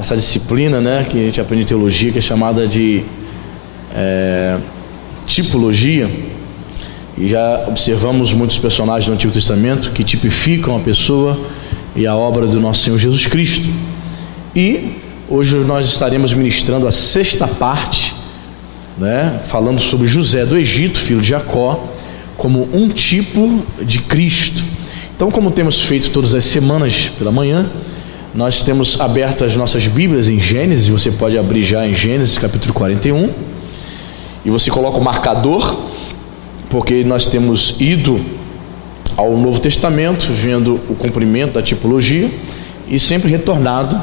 essa disciplina, né, que a gente aprende em teologia, que é chamada de tipologia. E já observamos muitos personagens do Antigo Testamento que tipificam a pessoa e a obra do nosso Senhor Jesus Cristo. E hoje nós estaremos ministrando a 6ª parte, né, falando sobre José do Egito, filho de Jacó, como um tipo de Cristo. Então, como temos feito todas as semanas pela manhã, nós temos aberto as nossas Bíblias em Gênesis. Você pode abrir já em Gênesis capítulo 41, e você coloca o marcador, porque nós temos ido ao Novo Testamento, vendo o cumprimento da tipologia, e sempre retornado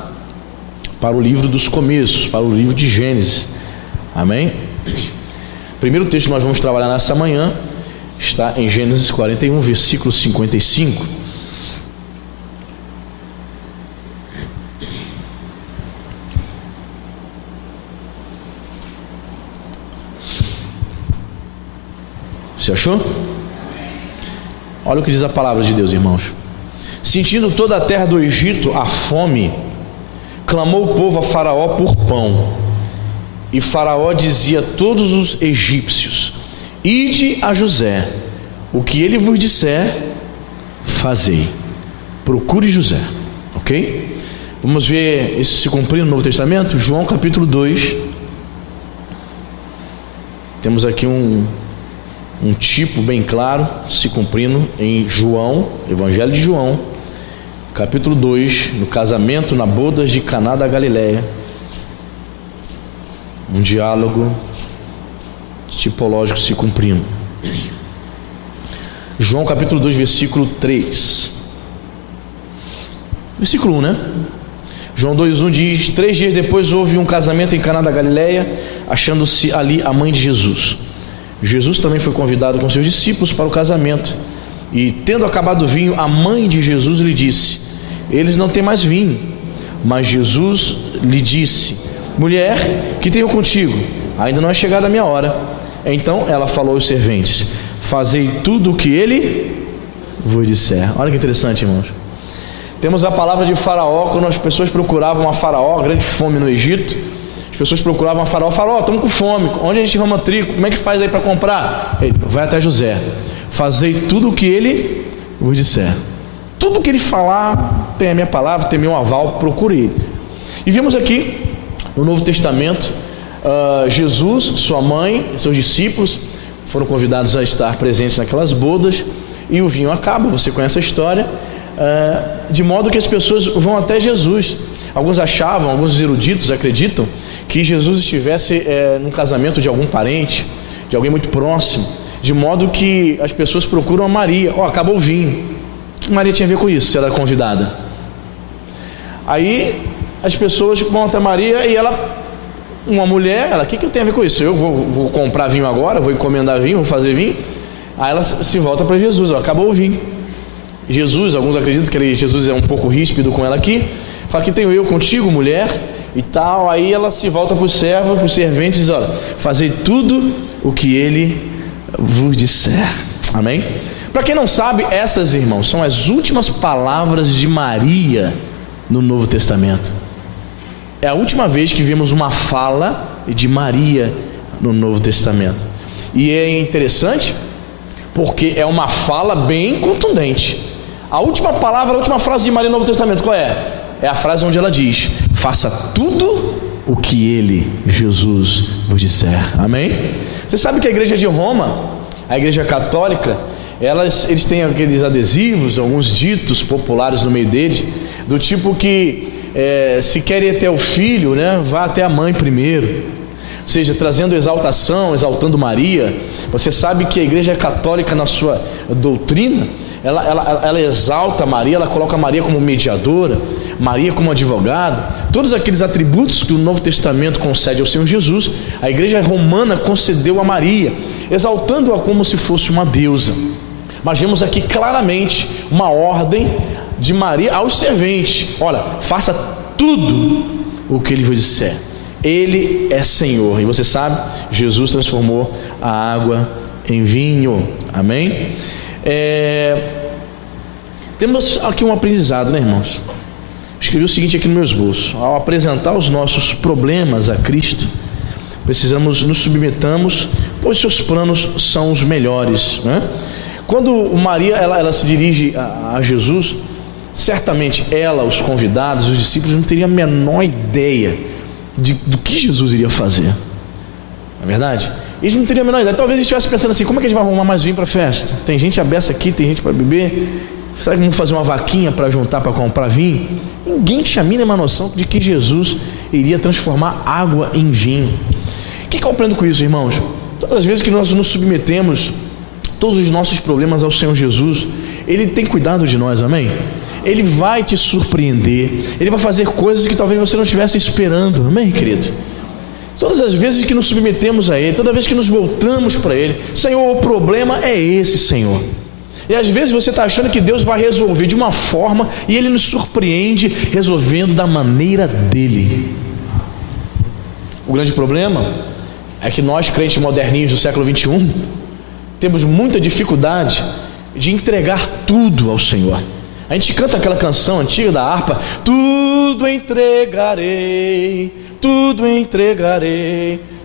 para o livro dos começos, para o livro de Gênesis. Amém? O primeiro texto que nós vamos trabalhar nessa manhã está em Gênesis 41, versículo 55. Você achou? Olha o que diz a palavra de Deus, irmãos. Sentindo toda a terra do Egito a fome, clamou o povo a Faraó por pão. E Faraó dizia a todos os egípcios: ide a José, o que ele vos disser, fazei. Procure José. Ok? Vamos ver isso se cumprir no Novo Testamento. João capítulo 2. Temos aqui um tipo bem claro se cumprindo em João, Evangelho de João, capítulo 2, no casamento, na bodas de Caná da Galileia. Um diálogo tipológico se cumprindo. João capítulo 2, versículo 3. Versículo 1, né? João 2,1 diz: 3 dias depois houve um casamento em Caná da Galileia, achando-se ali a mãe de Jesus. Jesus também foi convidado com seus discípulos para o casamento. E tendo acabado o vinho, a mãe de Jesus lhe disse: eles não têm mais vinho. Mas Jesus lhe disse: mulher, que tenho contigo? Ainda não é chegada a minha hora. Então ela falou aos serventes: fazei tudo o que ele vos disser. Olha que interessante, irmãos. Temos a palavra de Faraó. Quando as pessoas procuravam a Faraó, grande fome no Egito, as pessoas procuravam a Faraó: Faraó, estamos com fome, onde a gente rama trigo? Como é que faz aí para comprar? Ele: vai até José, fazei tudo o que ele vos disser. Tudo que ele falar, tem a minha palavra, tem meu aval, procure ele. E vimos aqui no Novo Testamento, Jesus, sua mãe, seus discípulos foram convidados a estar presentes naquelas bodas, e o vinho acaba, você conhece a história, de modo que as pessoas vão até Jesus. Alguns achavam, alguns eruditos acreditam que Jesus estivesse num casamento de algum parente, de alguém muito próximo, de modo que as pessoas procuram a Maria. Acabou o vinho. O que Maria tinha a ver com isso, se ela era convidada? Aí as pessoas vão até Maria e ela, uma mulher, ela: o que eu tenho a ver com isso? Eu vou comprar vinho agora, vou encomendar vinho, vou fazer vinho? Aí ela se volta para Jesus: acabou o vinho. Jesus, alguns acreditam que Jesus é um pouco ríspido com ela aqui, fala: que tenho eu contigo, mulher, e tal. Aí ela se volta para os servos, para os serventes, e diz: olha, fazei tudo o que ele vos disser. Amém? Para quem não sabe, essas, irmãos, são as últimas palavras de Maria no Novo Testamento. É a última vez que vemos uma fala de Maria no Novo Testamento. E é interessante porque é uma fala bem contundente. A última palavra, a última frase de Maria no Novo Testamento, qual é? É a frase onde ela diz: faça tudo o que ele, Jesus, vos disser. Amém? Você sabe que a igreja de Roma, a igreja católica, eles têm aqueles adesivos, alguns ditos populares no meio deles, do tipo que se quer ir até o filho, né, vá até a mãe primeiro. Ou seja, trazendo exaltação, exaltando Maria. Você sabe que a igreja católica, na sua doutrina, ela exalta Maria, ela coloca Maria como mediadora, Maria como advogada. Todos aqueles atributos que o Novo Testamento concede ao Senhor Jesus, a igreja romana concedeu a Maria, exaltando-a como se fosse uma deusa. Mas vemos aqui claramente uma ordem de Maria aos serventes: olha, faça tudo o que ele vos disser. Ele é Senhor. E você sabe, Jesus transformou a água em vinho. Amém? Temos aqui um aprendizado, né, irmãos? escrevi o seguinte aqui no meu esboço: ao apresentar os nossos problemas a Cristo, precisamos nos submetamos, pois seus planos são os melhores, né? Quando Maria ela se dirige a Jesus, certamente ela, os convidados, os discípulos não teriam a menor ideia do que Jesus iria fazer. Não é verdade? Eles não teriam a menor ideia. Talvez eles estivessem pensando assim: como é que a gente vai arrumar mais vinho para a festa? Tem gente aberta aqui, tem gente para beber. Será que vamos fazer uma vaquinha para juntar, para comprar vinho? Ninguém tinha a mínima noção de que Jesus iria transformar água em vinho. O que eu aprendo com isso, irmãos? Todas as vezes que nós nos submetemos todos os nossos problemas ao Senhor Jesus, Ele tem cuidado de nós, amém? Ele vai te surpreender, Ele vai fazer coisas que talvez você não estivesse esperando, amém, querido? Todas as vezes que nos submetemos a Ele, toda vez que nos voltamos para Ele: Senhor, o problema é esse, Senhor. E às vezes você está achando que Deus vai resolver de uma forma, e Ele nos surpreende resolvendo da maneira dEle. O grande problema é que nós, crentes moderninhos do século 21, temos muita dificuldade de entregar tudo ao Senhor. A gente canta aquela canção antiga da harpa: tudo entregarei,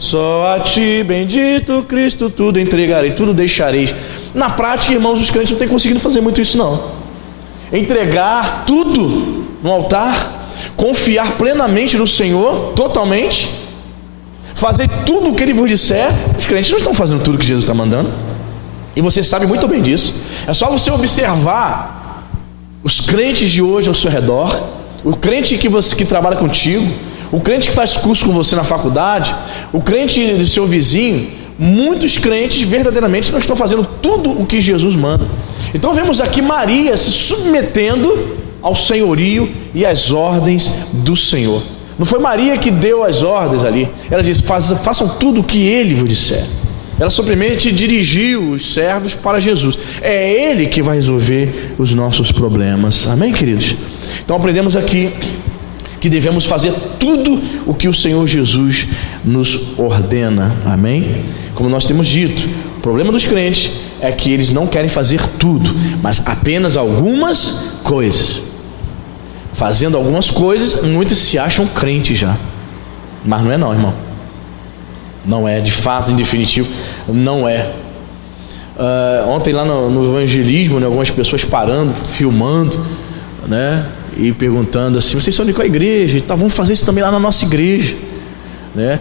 só a ti, bendito Cristo, tudo entregarei, tudo deixarei. Na prática, irmãos, os crentes não têm conseguido fazer muito isso, não. Entregar tudo no altar, confiar plenamente no Senhor, totalmente, fazer tudo o que Ele vos disser. Os crentes não estão fazendo tudo o que Jesus está mandando, e você sabe muito bem disso. É só você observar os crentes de hoje ao seu redor, o crente que trabalha contigo, o crente que faz curso com você na faculdade, o crente do seu vizinho. Muitos crentes verdadeiramente não estão fazendo tudo o que Jesus manda. Então vemos aqui Maria se submetendo ao senhorio e às ordens do Senhor. Não foi Maria que deu as ordens ali. Ela disse: façam tudo o que Ele vos disser. Ela simplesmente dirigiu os servos para Jesus. É Ele que vai resolver os nossos problemas. Amém, queridos? Então aprendemos aqui que devemos fazer tudo o que o Senhor Jesus nos ordena. Amém? Como nós temos dito, o problema dos crentes é que eles não querem fazer tudo, mas apenas algumas coisas. Fazendo algumas coisas, muitos se acham crentes já. Mas não é não, irmão. Não é, de fato, em definitivo, não é. Ontem lá no evangelismo, né, algumas pessoas parando, filmando, né, e perguntando assim: vocês são de qual igreja? Então, vamos fazer isso também lá na nossa igreja, né?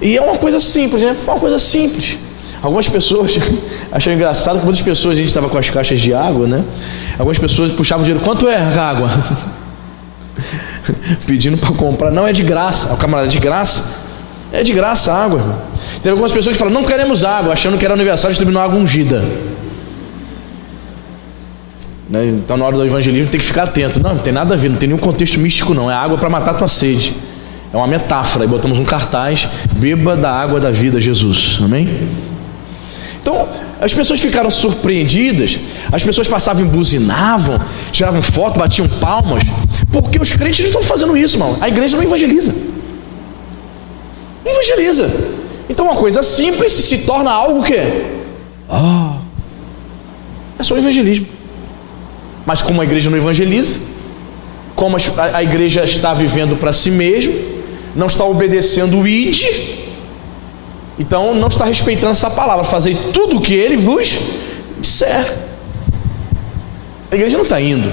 E é uma coisa simples, né? Foi uma coisa simples. Algumas pessoas acharam engraçado que muitas pessoas, a gente estava com as caixas de água, né? Algumas pessoas puxavam o dinheiro: quanto é a água? Pedindo para comprar. Não, é de graça. O camarada: de graça? É de graça a água. Teve algumas pessoas que falaram: não queremos água, achando que era aniversário distribuindo água ungida, né? Então na hora do evangelismo tem que ficar atento. Não tem nada a ver, não tem nenhum contexto místico não. É água para matar a tua sede. É uma metáfora. E botamos um cartaz: beba da água da vida, Jesus. Amém? Então as pessoas ficaram surpreendidas. As pessoas passavam e buzinavam, tiravam foto, batiam palmas, porque os crentes não estão fazendo isso, irmão. A igreja não evangeliza. Evangeliza. Então uma coisa simples se torna algo que é só evangelismo. Mas como a igreja não evangeliza, como a igreja está vivendo para si mesma, não está obedecendo o ID, então não está respeitando essa palavra: fazer tudo o que Ele vos disser. A igreja não está indo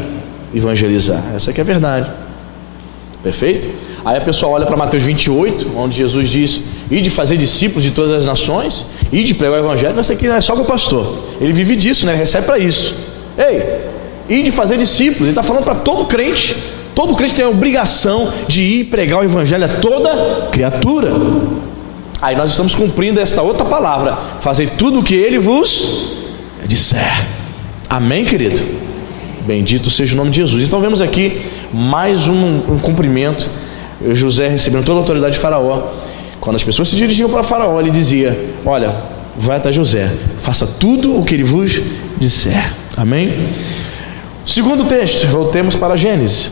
evangelizar. Essa aqui é a verdade. Perfeito? Aí a pessoa olha para Mateus 28, onde Jesus diz: ide fazer discípulos de todas as nações, ide pregar o evangelho. Mas isso aqui não é só para o pastor. Ele vive disso, né? Ele recebe para isso. Ei, ide fazer discípulos. Ele está falando para todo crente. Todo crente tem a obrigação de ir pregar o evangelho a toda criatura. Aí nós estamos cumprindo esta outra palavra: fazer tudo o que Ele vos disser. Amém, querido? Bendito seja o nome de Jesus. Então vemos aqui mais um cumprimento. José recebendo toda a autoridade de Faraó. Quando as pessoas se dirigiam para Faraó, ele dizia: olha, vai até José, faça tudo o que ele vos disser. Amém? Segundo texto, voltemos para Gênesis.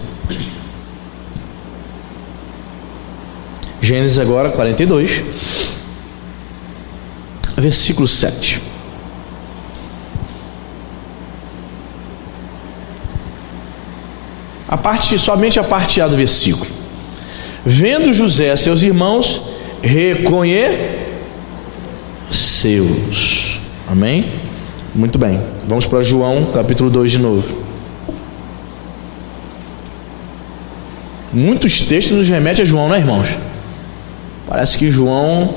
Gênesis agora 42, versículo 7. somente a parte A do versículo. Vendo José seus irmãos, reconheceu-os. Amém? Muito bem. Vamos para João, capítulo 2 de novo. Muitos textos nos remetem a João, né, irmãos? Parece que João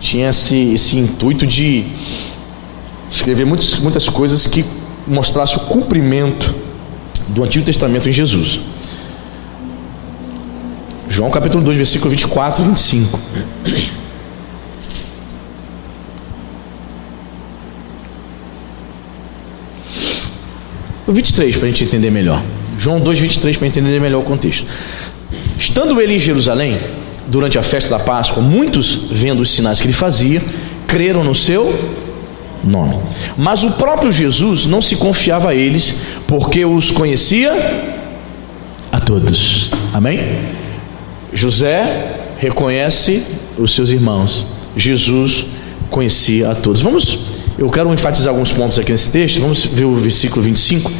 tinha esse intuito de escrever muitas coisas que mostrassem o cumprimento do Antigo Testamento em Jesus. João capítulo 2, versículo 24 e 25. O 23 para a gente entender melhor. João 2, 23 para entender melhor o contexto. Estando ele em Jerusalém, durante a festa da Páscoa, muitos, vendo os sinais que ele fazia, creram no seu nome. Mas o próprio Jesus não se confiava a eles, porque os conhecia a todos. Amém? José reconhece os seus irmãos. Jesus conhecia a todos. Eu quero enfatizar alguns pontos aqui nesse texto. Vamos ver o versículo 25.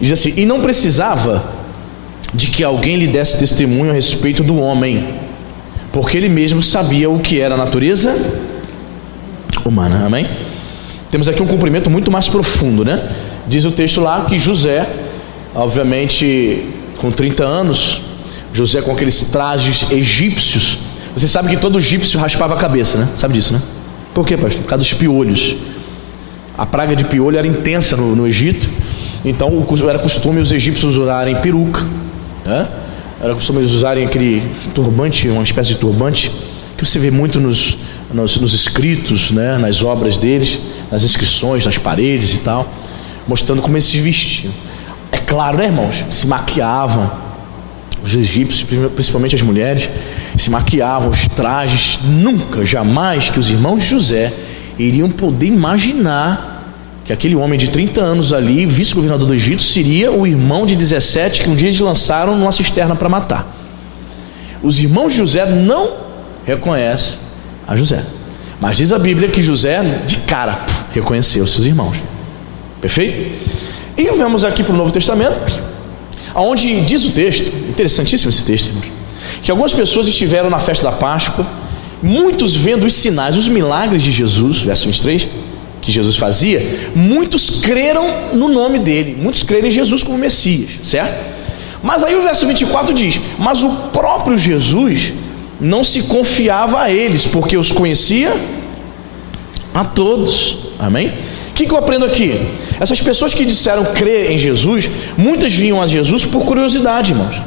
Diz assim: e não precisava de que alguém lhe desse testemunho a respeito do homem, porque ele mesmo sabia o que era a natureza humana. Amém? Temos aqui um cumprimento muito mais profundo, né? Diz o texto lá que José, obviamente com 30 anos, José com aqueles trajes egípcios. Você sabe que todo egípcio raspava a cabeça, né? Sabe disso, né? Por quê, pastor? Por causa dos piolhos. A praga de piolho era intensa no Egito. Então era costume os egípcios usarem peruca, né? Era costume eles usarem aquele turbante, uma espécie de turbante que você vê muito nos escritos, né? Nas obras deles, nas inscrições, nas paredes e tal, mostrando como eles se vestiam. É claro, né, irmãos? Se maquiavam. Os egípcios, principalmente as mulheres, se maquiavam, os trajes. Nunca, jamais que os irmãos de José iriam poder imaginar que aquele homem de 30 anos ali, vice-governador do Egito, seria o irmão de 17 que um dia eles lançaram numa cisterna para matar. Os irmãos de José não reconhecem a José, mas diz a Bíblia que José de cara reconheceu seus irmãos. Perfeito? E vamos aqui para o Novo Testamento, onde diz o texto, interessantíssimo esse texto, irmãos, que algumas pessoas estiveram na festa da Páscoa, muitos vendo os sinais, os milagres de Jesus, verso 23, que Jesus fazia, muitos creram no nome dele, muitos creram em Jesus como Messias, certo? Mas aí o verso 24 diz: mas o próprio Jesus não se confiava a eles, porque os conhecia a todos. Amém? O que eu aprendo aqui? Essas pessoas que disseram crer em Jesus, muitas vinham a Jesus por curiosidade, irmãos.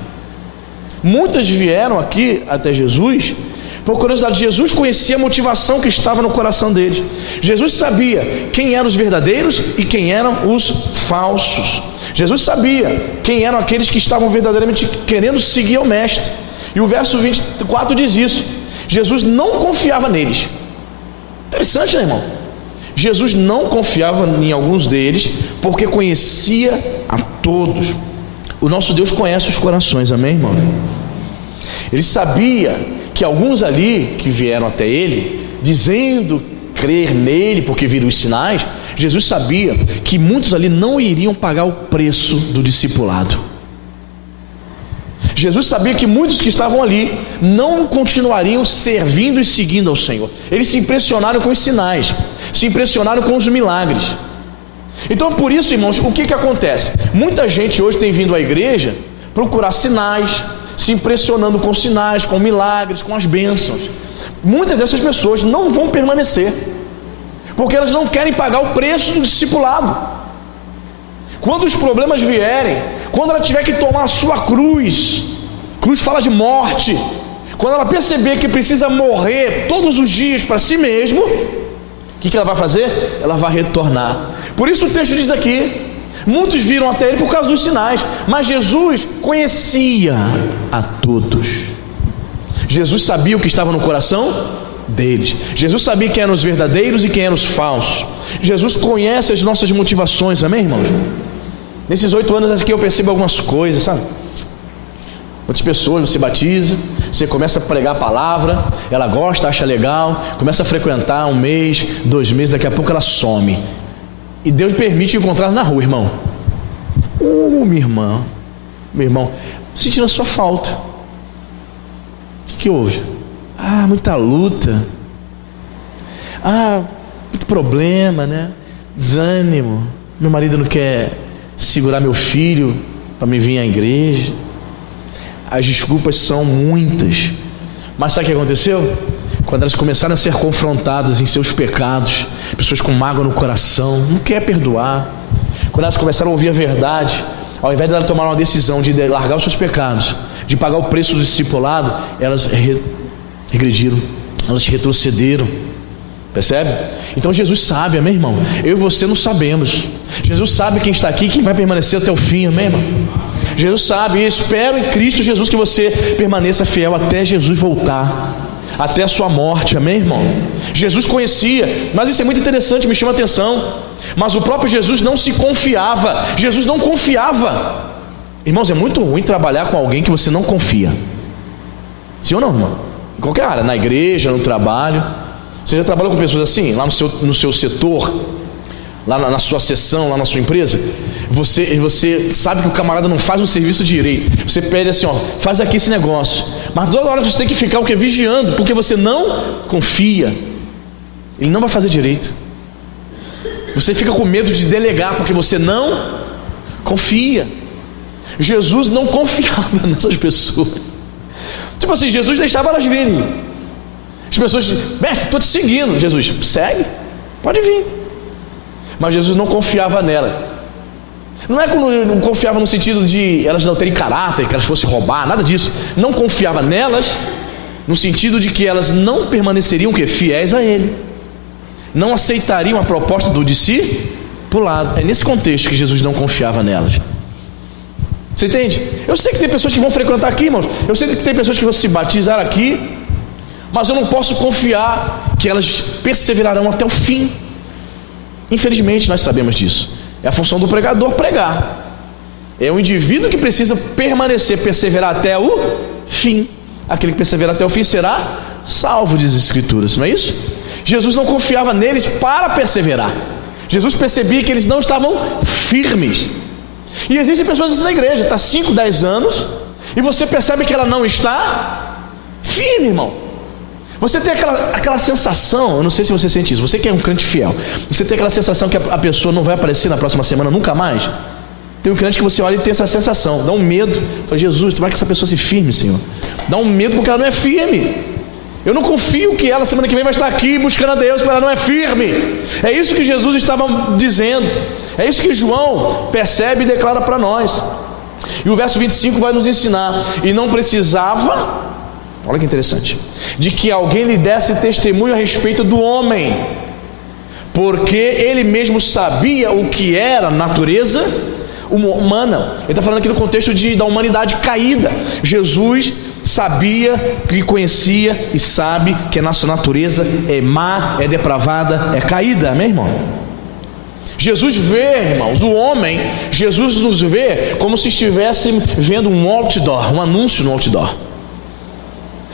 Muitas vieram aqui até Jesus por curiosidade. Jesus conhecia a motivação que estava no coração deles. Jesus sabia quem eram os verdadeiros e quem eram os falsos. Jesus sabia quem eram aqueles que estavam verdadeiramente querendo seguir ao Mestre. E o verso 24 diz isso. Jesus não confiava neles. Interessante, né, irmão? Jesus não confiava em alguns deles, porque conhecia a todos. O nosso Deus conhece os corações, amém, irmãos? Ele sabia que alguns ali que vieram até ele, dizendo crer nele porque viram os sinais, Jesus sabia que muitos ali não iriam pagar o preço do discipulado. Jesus sabia que muitos que estavam ali não continuariam servindo e seguindo ao Senhor. Eles se impressionaram com os sinais, se impressionaram com os milagres. Então, por isso, irmãos, o que acontece? Muita gente hoje tem vindo à igreja procurar sinais, se impressionando com sinais, com milagres, com as bênçãos. Muitas dessas pessoas não vão permanecer, porque elas não querem pagar o preço do discipulado. Quando os problemas vierem, quando ela tiver que tomar a sua cruz fala de morte, quando ela perceber que precisa morrer todos os dias para si mesmo, o que ela vai fazer? Ela vai retornar. Por isso o texto diz aqui: muitos viram até ele por causa dos sinais, mas Jesus conhecia a todos. Jesus sabia o que estava no coração deles. Jesus sabia quem eram os verdadeiros e quem eram os falsos. Jesus conhece as nossas motivações, amém, irmãos? Nesses 8 anos aqui eu percebo algumas coisas, sabe? Muitas pessoas você batiza, você começa a pregar a palavra, ela gosta, acha legal, começa a frequentar 1 mês, 2 meses, daqui a pouco ela some. E Deus permite encontrá-la na rua, irmão. Minha irmã, meu irmão, sentindo a sua falta. O que houve? Muita luta. Muito problema, né? Desânimo. Meu marido não quer segurar meu filho para me vir à igreja. As desculpas são muitas. Mas sabe o que aconteceu? Quando elas começaram a ser confrontadas em seus pecados, pessoas com mágoa no coração, não quer perdoar. Quando elas começaram a ouvir a verdade, ao invés de elas tomarem uma decisão de largar os seus pecados, de pagar o preço do discipulado, elas regrediram, elas retrocederam. Percebe? Então Jesus sabe, amém, irmão? Eu e você não sabemos. Jesus sabe quem está aqui, quem vai permanecer até o fim, amém, irmão? Jesus sabe, e espero em Cristo Jesus que você permaneça fiel até Jesus voltar, até a sua morte, amém, irmão? Jesus conhecia, mas isso é muito interessante, me chama a atenção. Mas o próprio Jesus não se confiava. Jesus não confiava. Irmãos, é muito ruim trabalhar com alguém que você não confia. Sim ou não, irmão? Em qualquer área, na igreja, no trabalho. Você já trabalhou com pessoas assim, lá no seu setor, lá na sua seção, lá na sua empresa? Você sabe que o camarada não faz o serviço direito. Você pede assim, faz aqui esse negócio. Mas toda hora você tem que ficar vigiando, porque você não confia. Ele não vai fazer direito. Você fica com medo de delegar, porque você não confia. Jesus não confiava nessas pessoas. Tipo assim, Jesus deixava elas virem. As pessoas dizem, mestre, estou te seguindo. Jesus, segue, pode vir. Mas Jesus não confiava nela. Não é que não confiava no sentido de elas não terem caráter, que elas fossem roubar, nada disso. Não confiava nelas no sentido de que elas não permaneceriam fiéis a Ele, não aceitariam a proposta do discipulado. É nesse contexto que Jesus não confiava nelas. Você entende? Eu sei que tem pessoas que vão frequentar aqui, irmãos. Eu sei que tem pessoas que vão se batizar aqui, mas eu não posso confiar que elas perseverarão até o fim. Infelizmente nós sabemos disso. É a função do pregador pregar. É o indivíduo que precisa permanecer, perseverar até o fim. Aquele que perseverar até o fim será salvo, diz as Escrituras, não é isso? Jesus não confiava neles para perseverar. Jesus percebia que eles não estavam firmes. E existem pessoas assim na igreja, está 5, 10 anos, e você percebe que ela não está firme, irmão. Você tem aquela sensação, eu não sei se você sente isso, você que é um crente fiel, você tem aquela sensação que a pessoa não vai aparecer na próxima semana nunca mais? Tem um crente que você olha e tem essa sensação, dá um medo. Fala, Jesus, tomara que essa pessoa se firme, Senhor. Dá um medo porque ela não é firme. Eu não confio que ela semana que vem vai estar aqui buscando a Deus, porque ela não é firme. É isso que Jesus estava dizendo. É isso que João percebe e declara para nós. E o verso 25 vai nos ensinar. E não precisava, olha que interessante, de que alguém lhe desse testemunho a respeito do homem, porque ele mesmo sabia o que era a natureza humana. Ele está falando aqui no contexto da humanidade caída. Jesus sabia, que conhecia e sabe que a nossa natureza é má, é depravada, é caída, amém, irmão? Jesus vê, irmãos, o homem, Jesus nos vê como se estivesse vendo um outdoor, um anúncio no outdoor.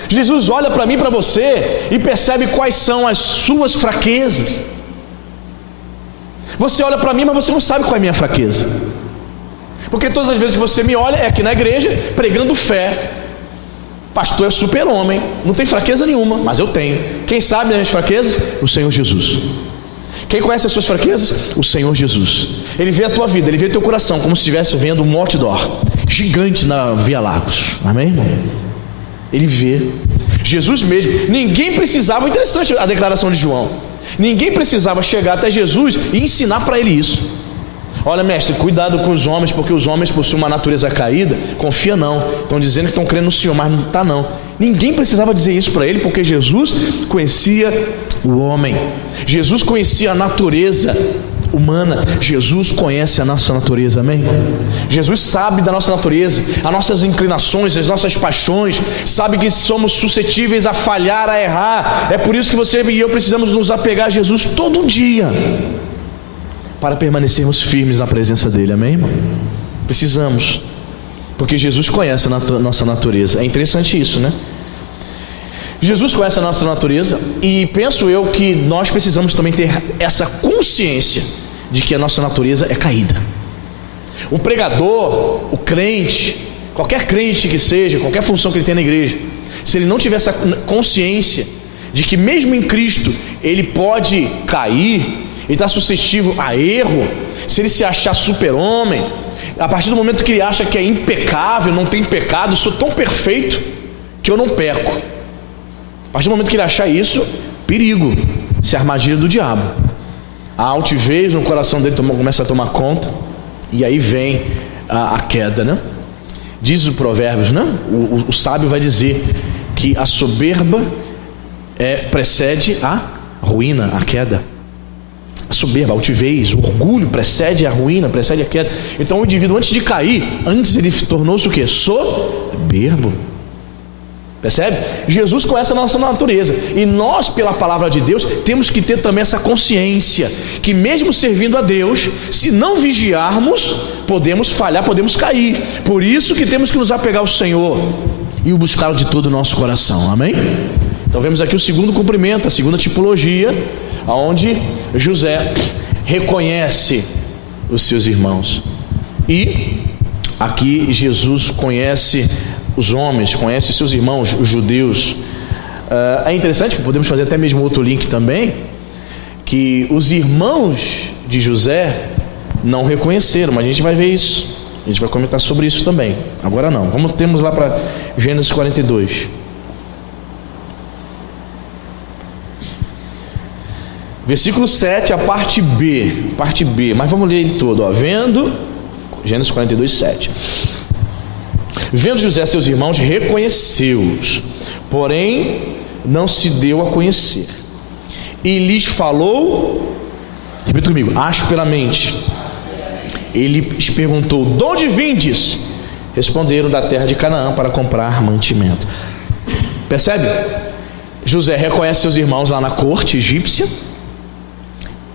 Jesus olha para mim e para você e percebe quais são as suas fraquezas. Você olha para mim, mas você não sabe qual é a minha fraqueza, porque todas as vezes que você me olha é aqui na igreja pregando fé. Pastor é super-homem, não tem fraqueza nenhuma, mas eu tenho. Quem sabe das minhas fraquezas? O Senhor Jesus. Quem conhece as suas fraquezas? O Senhor Jesus. Ele vê a tua vida, Ele vê o teu coração, como se estivesse vendo um outdoor gigante na Via Lagos, amém, irmão? Ele vê. Jesus mesmo, ninguém precisava, interessante a declaração de João, ninguém precisava chegar até Jesus e ensinar para ele isso. Olha, mestre, cuidado com os homens, porque os homens possuem uma natureza caída. Confia não, estão dizendo que estão crendo no Senhor, mas não está não. Ninguém precisava dizer isso para ele, porque Jesus conhecia o homem. Jesus conhecia a natureza humana. Jesus conhece a nossa natureza, amém, irmão? Jesus sabe da nossa natureza, as nossas inclinações, as nossas paixões, sabe que somos suscetíveis a falhar, a errar. É por isso que você e eu precisamos nos apegar a Jesus todo dia, para permanecermos firmes na presença dele, amém, irmão? Precisamos, porque Jesus conhece a nossa natureza. É interessante isso, né? Jesus conhece a nossa natureza, e penso eu que nós precisamos também ter essa consciência de que a nossa natureza é caída. O pregador, o crente, qualquer crente que seja, qualquer função que ele tenha na igreja, se ele não tiver essa consciência de que mesmo em Cristo ele pode cair, ele está suscetível a erro, se ele se achar super-homem, a partir do momento que ele acha que é impecável, não tem pecado, eu sou tão perfeito que eu não peco. A partir do momento que ele achar isso, perigo, se armadilha do diabo. A altivez no coração dele começa a tomar conta, e aí vem a queda, né? Diz o Provérbios, né? O sábio vai dizer que a soberba precede a ruína, a queda. A soberba, a altivez, o orgulho precede a ruína, precede a queda. Então o indivíduo, antes de cair, antes ele tornou-se o quê? Soberbo. Percebe? Jesus conhece a nossa natureza, e nós, pela palavra de Deus, temos que ter também essa consciência que mesmo servindo a Deus, se não vigiarmos, podemos falhar, podemos cair. Por isso que temos que nos apegar ao Senhor e o buscar de todo o nosso coração. Amém? Então vemos aqui o segundo cumprimento, a segunda tipologia, onde José reconhece os seus irmãos. E aqui Jesus conhece os homens, conhece seus irmãos, os judeus. É interessante, podemos fazer até mesmo outro link também, que os irmãos de José não reconheceram, mas a gente vai ver isso, a gente vai comentar sobre isso também. Agora não, temos lá para Gênesis 42. Versículo 7, a parte B, mas vamos ler ele todo, vendo, Gênesis 42, 7. Vendo José seus irmãos, reconheceu-os, porém não se deu a conhecer, e lhes falou, repita comigo, asperamente. Ele lhes perguntou: de onde vindes? Responderam: da terra de Canaã, para comprar mantimento. Percebe? José reconhece seus irmãos lá na corte egípcia.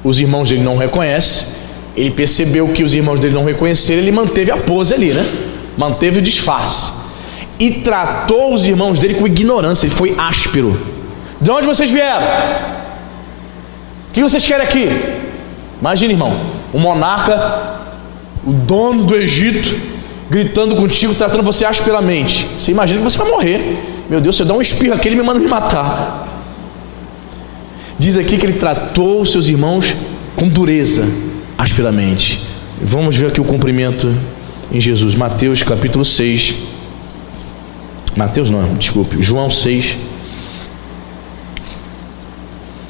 Os irmãos dele não reconhecem. Ele percebeu que os irmãos dele não reconheceram, ele manteve a pose ali, né? Manteve o disfarce e tratou os irmãos dele com ignorância. Ele foi áspero. De onde vocês vieram? O que vocês querem aqui? Imagina, irmão, o monarca, o dono do Egito, gritando contigo, tratando você asperamente. Você imagina que você vai morrer. Meu Deus, se eu dar um espirro aqui, ele me manda me matar. Diz aqui que ele tratou os seus irmãos com dureza, asperamente. Vamos ver aqui o cumprimento em Jesus. Mateus capítulo 6. João 6.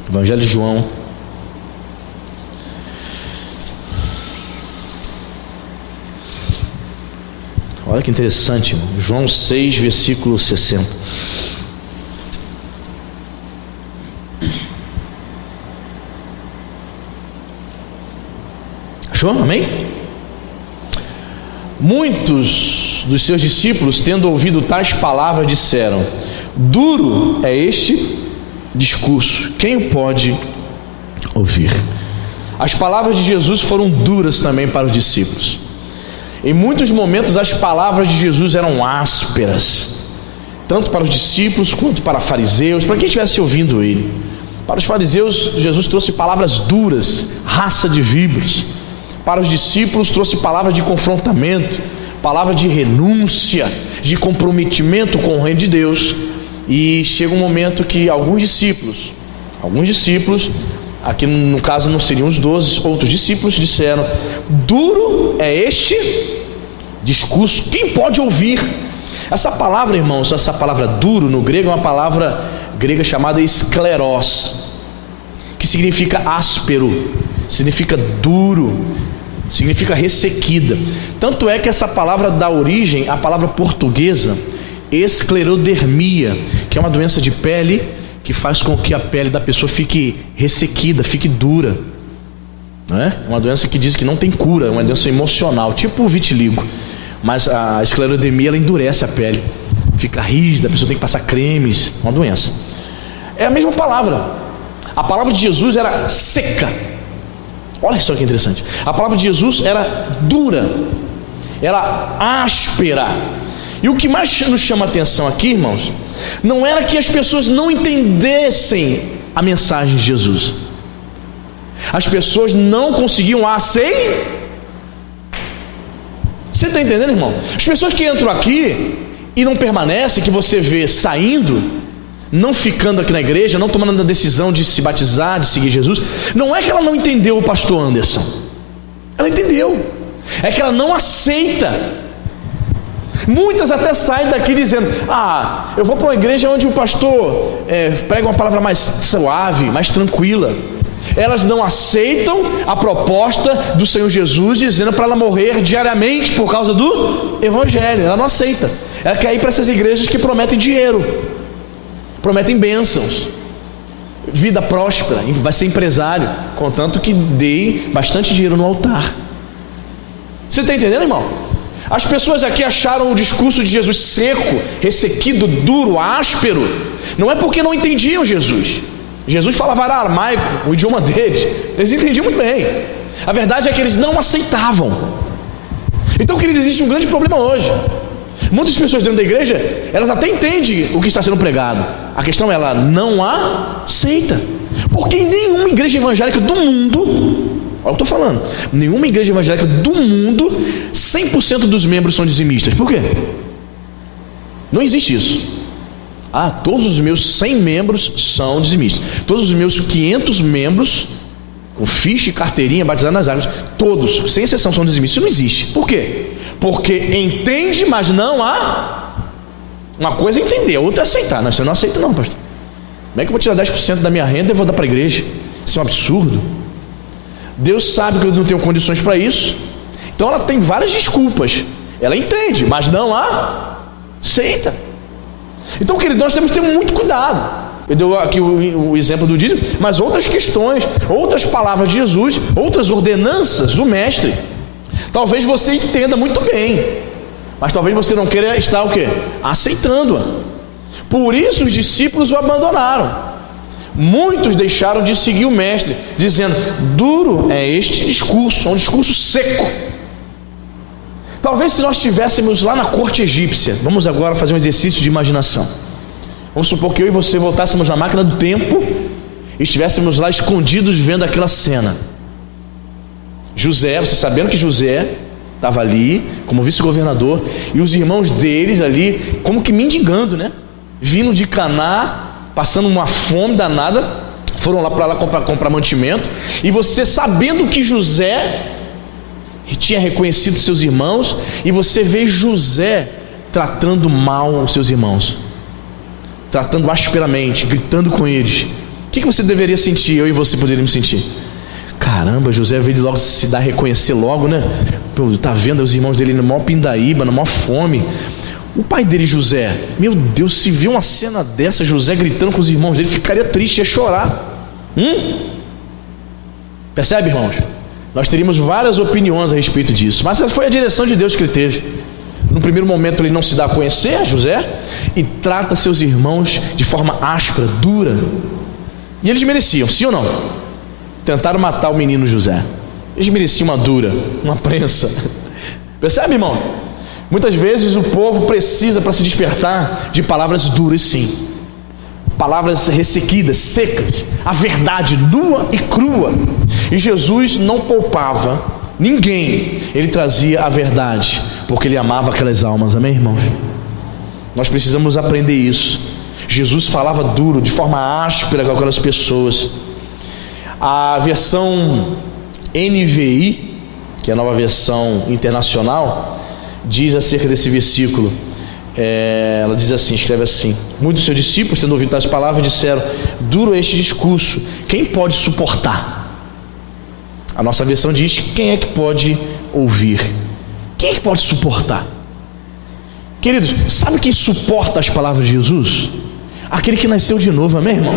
Evangelho de João. Olha que interessante, irmão. João 6, versículo 60. Achou? Amém? Muitos dos seus discípulos, tendo ouvido tais palavras, disseram: duro é este discurso, quem o pode ouvir? As palavras de Jesus foram duras também para os discípulos. Em muitos momentos as palavras de Jesus eram ásperas, tanto para os discípulos quanto para fariseus, para quem estivesse ouvindo ele. Para os fariseus, Jesus trouxe palavras duras, raça de víboras. Para os discípulos trouxe palavras de confrontamento, palavra de renúncia, de comprometimento com o reino de Deus. E chega um momento que alguns discípulos, aqui no caso não seriam os 12, outros discípulos disseram: duro é este discurso, quem pode ouvir? Essa palavra, irmãos, essa palavra duro no grego é uma palavra grega chamada esclerós, que significa áspero, significa duro, significa ressequida. Tanto é que essa palavra dá origem à palavra portuguesa esclerodermia, que é uma doença de pele que faz com que a pele da pessoa fique ressequida, fique dura, não é? Uma doença que diz que não tem cura, é uma doença emocional, tipo o vitiligo. Mas a esclerodermia, ela endurece a pele, fica rígida, a pessoa tem que passar cremes, uma doença. É a mesma palavra. A palavra de Jesus era seca. Olha só que interessante. A palavra de Jesus era dura, era áspera. E o que mais nos chama a atenção aqui, irmãos, não era que as pessoas não entendessem a mensagem de Jesus. As pessoas não conseguiam aceitar. Você está entendendo, irmão? As pessoas que entram aqui e não permanecem, que você vê saindo, não ficando aqui na igreja, não tomando a decisão de se batizar, de seguir Jesus, não é que ela não entendeu o pastor Anderson, ela entendeu, é que ela não aceita. Muitas até saem daqui dizendo: eu vou para uma igreja onde o pastor prega uma palavra mais suave, mais tranquila. Elas não aceitam a proposta do Senhor Jesus, dizendo para ela morrer diariamente por causa do Evangelho. Ela não aceita. Ela quer ir para essas igrejas que prometem dinheiro, prometem bênçãos, vida próspera, vai ser empresário, contanto que dê bastante dinheiro no altar. Você está entendendo, irmão? As pessoas aqui acharam o discurso de Jesus seco, ressequido, duro, áspero. Não é porque não entendiam Jesus. Jesus falava aramaico, o idioma deles. Eles entendiam muito bem. A verdade é que eles não aceitavam. Então, queridos, existe um grande problema hoje. Muitas pessoas dentro da igreja, elas até entendem o que está sendo pregado. A questão é, ela não aceita. Porque em nenhuma igreja evangélica do mundo, olha o que eu estou falando, nenhuma igreja evangélica do mundo, 100% dos membros são dizimistas. Por quê? Não existe isso. Todos os meus 100 membros são dizimistas. Todos os meus 500 membros, com ficha e carteirinha, batizados nas águas, todos, sem exceção, são dizimistas. Isso não existe. Por quê? Porque entende, mas não há. Uma coisa é entender, a outra é aceitar. Não, você não aceita não, pastor. Como é que eu vou tirar 10% da minha renda e vou dar para a igreja? Isso é um absurdo. Deus sabe que eu não tenho condições para isso. Então ela tem várias desculpas. Ela entende, mas não aceita. Então, querido, nós temos que ter muito cuidado. Eu dei aqui o exemplo do dízimo, mas outras questões, outras palavras de Jesus, outras ordenanças do mestre, talvez você entenda muito bem, mas talvez você não queira estar o quê? Aceitando-a. Por isso os discípulos o abandonaram. Muitos deixaram de seguir o mestre, dizendo: duro é este discurso, é um discurso seco. Talvez se nós estivéssemos lá na corte egípcia, vamos agora fazer um exercício de imaginação. Vamos supor que eu e você voltássemos na máquina do tempo e estivéssemos lá escondidos vendo aquela cena. José, você sabendo que José estava ali como vice-governador, e os irmãos deles ali como que mendigando, né? Vindo de Caná, passando uma fome danada, foram lá para lá comprar mantimento, e você sabendo que José tinha reconhecido seus irmãos, e você vê José tratando mal os seus irmãos, tratando asperamente, gritando com eles. O que você deveria sentir? Eu e você poderíamos sentir: caramba, José veio de logo se dar a reconhecer logo, né? Tá vendo os irmãos dele no maior pindaíba, na maior fome. O pai dele, José, meu Deus, se viu uma cena dessa, José gritando com os irmãos dele, ficaria triste, ia chorar. Percebe, irmãos? Nós teríamos várias opiniões a respeito disso, mas essa foi a direção de Deus que ele teve. No primeiro momento ele não se dá a conhecer, José, e trata seus irmãos de forma áspera, dura. E eles mereciam, sim ou não? Tentaram matar o menino José. Eles mereciam uma dura, uma prensa. Percebe, irmão? Muitas vezes o povo precisa, para se despertar, de palavras duras, sim. Palavras ressequidas, secas, a verdade nua e crua. E Jesus não poupava ninguém, ele trazia a verdade, porque ele amava aquelas almas. Amém, irmãos? Nós precisamos aprender isso. Jesus falava duro, de forma áspera com aquelas pessoas. A versão NVI, que é a nova versão internacional, diz acerca desse versículo, ela diz assim, escreve assim: muitos dos seus discípulos, tendo ouvido tais palavras, disseram: duro é este discurso, quem pode suportar? A nossa versão diz: quem é que pode ouvir? Quem é que pode suportar? Queridos, sabe quem suporta as palavras de Jesus? Aquele que nasceu de novo, amém, irmão?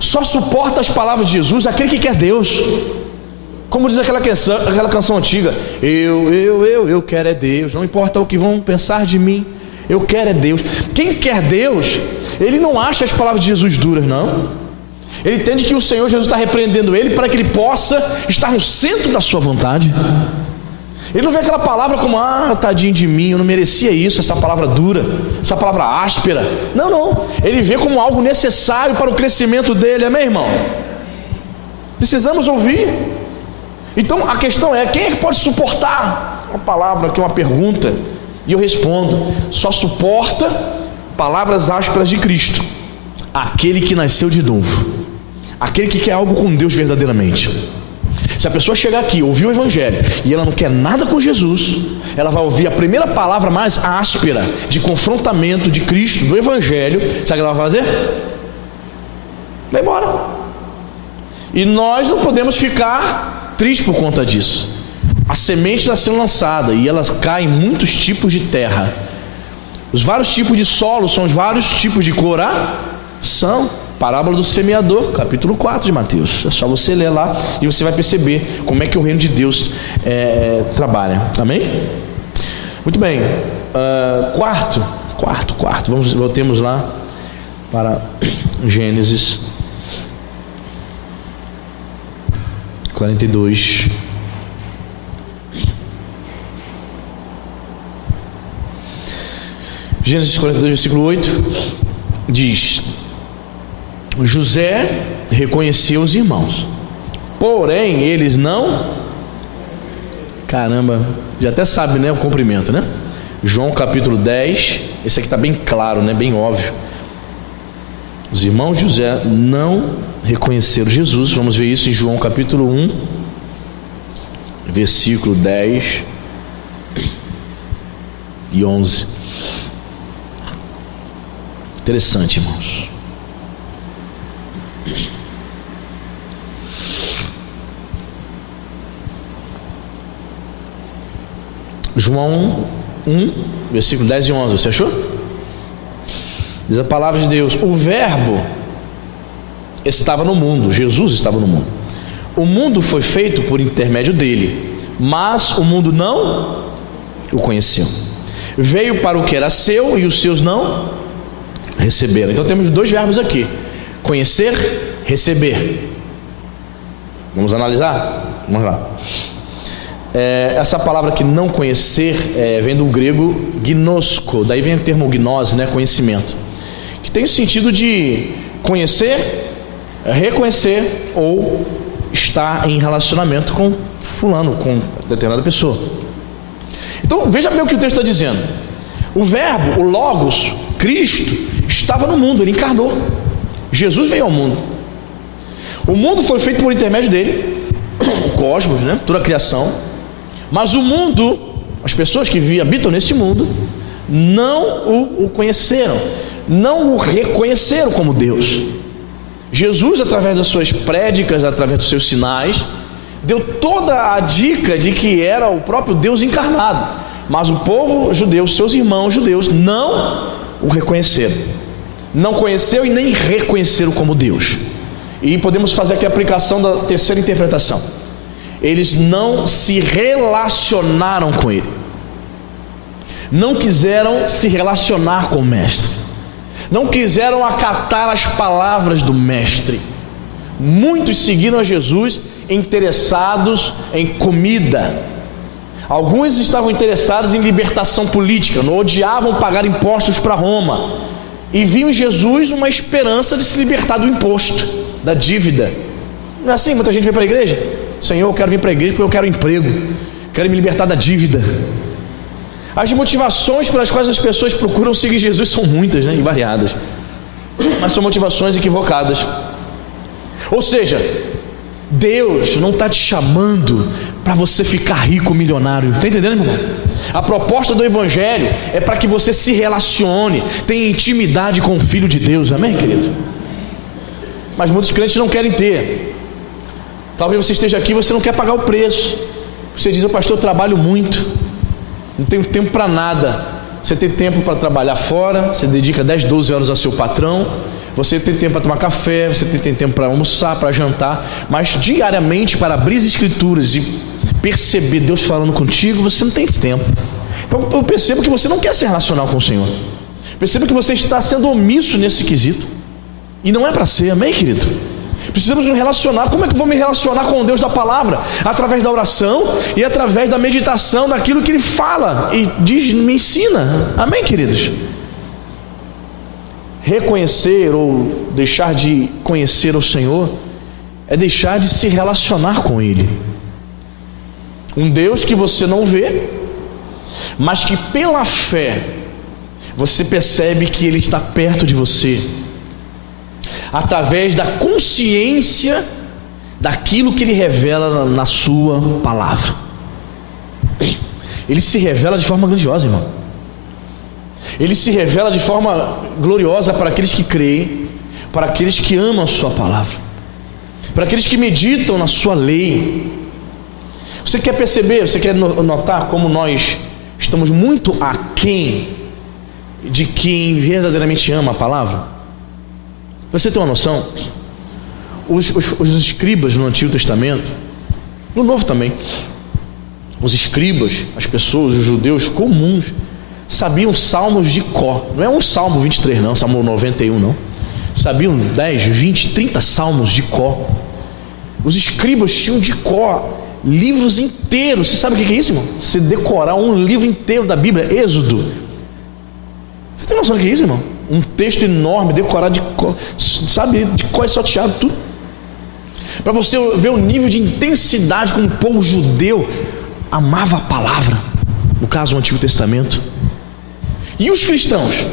Só suporta as palavras de Jesus aquele que quer Deus. Como diz aquela canção antiga: eu quero é Deus, não importa o que vão pensar de mim, eu quero é Deus. Quem quer Deus, ele não acha as palavras de Jesus duras, não. Ele entende que o Senhor Jesus está repreendendo ele para que ele possa estar no centro da sua vontade. Ele não vê aquela palavra como: tadinho de mim, eu não merecia isso, essa palavra dura, essa palavra áspera. Não, ele vê como algo necessário para o crescimento dele, amém, irmão? Precisamos ouvir. Então a questão é: quem é que pode suportar uma palavra aqui, uma pergunta, e eu respondo: só suporta palavras ásperas de Cristo aquele que nasceu de novo, aquele que quer algo com Deus verdadeiramente. Se a pessoa chegar aqui, ouvir o Evangelho, e ela não quer nada com Jesus, ela vai ouvir a primeira palavra mais áspera de confrontamento de Cristo, do Evangelho. Sabe o que ela vai fazer? Vai embora. E nós não podemos ficar tristes por conta disso. A semente está sendo lançada e ela cai em muitos tipos de terra. Os vários tipos de solo são os vários tipos de coração. Parábola do semeador, capítulo 4 de Mateus. É só você ler lá e você vai perceber como é que o reino de Deus trabalha. Amém? Muito bem. Quarto. Voltemos lá para Gênesis 42. Gênesis 42, versículo 8 diz: José reconheceu os irmãos, porém eles não... Caramba, já até sabe, né, o cumprimento, né? João capítulo 10, esse aqui está bem claro, né, bem óbvio. Os irmãos de José não reconheceram Jesus. Vamos ver isso em João capítulo 1, versículo 10 e 11. Interessante, irmãos. João 1, versículo 10 e 11, você achou? Diz a palavra de Deus: o verbo estava no mundo, Jesus estava no mundo. O mundo foi feito por intermédio dele, mas o mundo não o conheceu. Veio para o que era seu e os seus não receberam. Então temos dois verbos aqui: conhecer, receber. Vamos analisar? Vamos lá. Essa palavra que não conhecer vem do grego gnosko, daí vem o termo gnose, né, conhecimento, que tem o sentido de conhecer, reconhecer ou estar em relacionamento com fulano, com determinada pessoa. Então veja bem o que o texto está dizendo. O verbo, o logos, Cristo, estava no mundo, ele encarnou. Jesus veio ao mundo. O mundo foi feito por intermédio dele, o cosmos, né, toda a criação. Mas o mundo, as pessoas que habitam nesse mundo, não o conheceram, não o reconheceram como Deus. Jesus, através das suas prédicas, através dos seus sinais, deu toda a dica de que era o próprio Deus encarnado. Mas o povo judeu, seus irmãos judeus, não o reconheceram. Não conheceu e nem reconheceram como Deus. E podemos fazer aqui a aplicação da terceira interpretação: eles não se relacionaram com ele, não quiseram se relacionar com o mestre, não quiseram acatar as palavras do mestre. Muitos seguiram a Jesus interessados em comida. Alguns estavam interessados em libertação política, não odiavam pagar impostos para Roma, e viam em Jesus uma esperança de se libertar do imposto, da dívida. Não é assim? Muita gente vem para a igreja: Senhor, eu quero vir para a igreja porque eu quero emprego, quero me libertar da dívida. As motivações pelas quais as pessoas procuram seguir Jesus são muitas, né, e variadas, mas são motivações equivocadas. Ou seja, Deus não está te chamando para você ficar rico, milionário. Está entendendo, meu irmão? A proposta do Evangelho é para que você se relacione, tenha intimidade com o Filho de Deus. Amém, querido? Mas muitos crentes não querem ter. Talvez você esteja aqui e você não quer pagar o preço. Você diz: pastor, eu trabalho muito, não tenho tempo para nada. Você tem tempo para trabalhar fora, você dedica 10, 12 horas ao seu patrão. Você tem tempo para tomar café, você tem tempo para almoçar, para jantar. Mas diariamente, para abrir as escrituras e perceber Deus falando contigo, você não tem esse tempo. Então eu percebo que você não quer se relacionar com o Senhor. Perceba que você está sendo omisso nesse quesito, e não é para ser. Amém, querido? Precisamos nos relacionar. Como é que eu vou me relacionar com o Deus da palavra? Através da oração e através da meditação daquilo que Ele fala e diz, me ensina. Amém, queridos? Reconhecer ou deixar de conhecer o Senhor é deixar de se relacionar com Ele. Um Deus que você não vê, mas que pela fé você percebe que Ele está perto de você, através da consciência daquilo que Ele revela na sua palavra. Ele se revela de forma grandiosa, irmão. Ele se revela de forma gloriosa para aqueles que creem, para aqueles que amam a sua palavra, para aqueles que meditam na sua lei. Você quer perceber, você quer notar como nós estamos muito aquém de quem verdadeiramente ama a palavra? Você tem uma noção? Os escribas no Antigo Testamento, no Novo também, os escribas, as pessoas, os judeus comuns, sabiam salmos de cor. Não é um salmo 23 não, salmo 91 não. Sabiam 10, 20, 30 salmos de cor. Os escribas tinham de cor livros inteiros. Você sabe o que é isso, irmão? Você decorar um livro inteiro da Bíblia, Êxodo. Você tem noção do que é isso, irmão? Um texto enorme, decorado de cor, sabe, de cor e salteado, tudo. Para você ver o nível de intensidade como o povo judeu amava a palavra, no caso o Antigo Testamento. E os cristãos?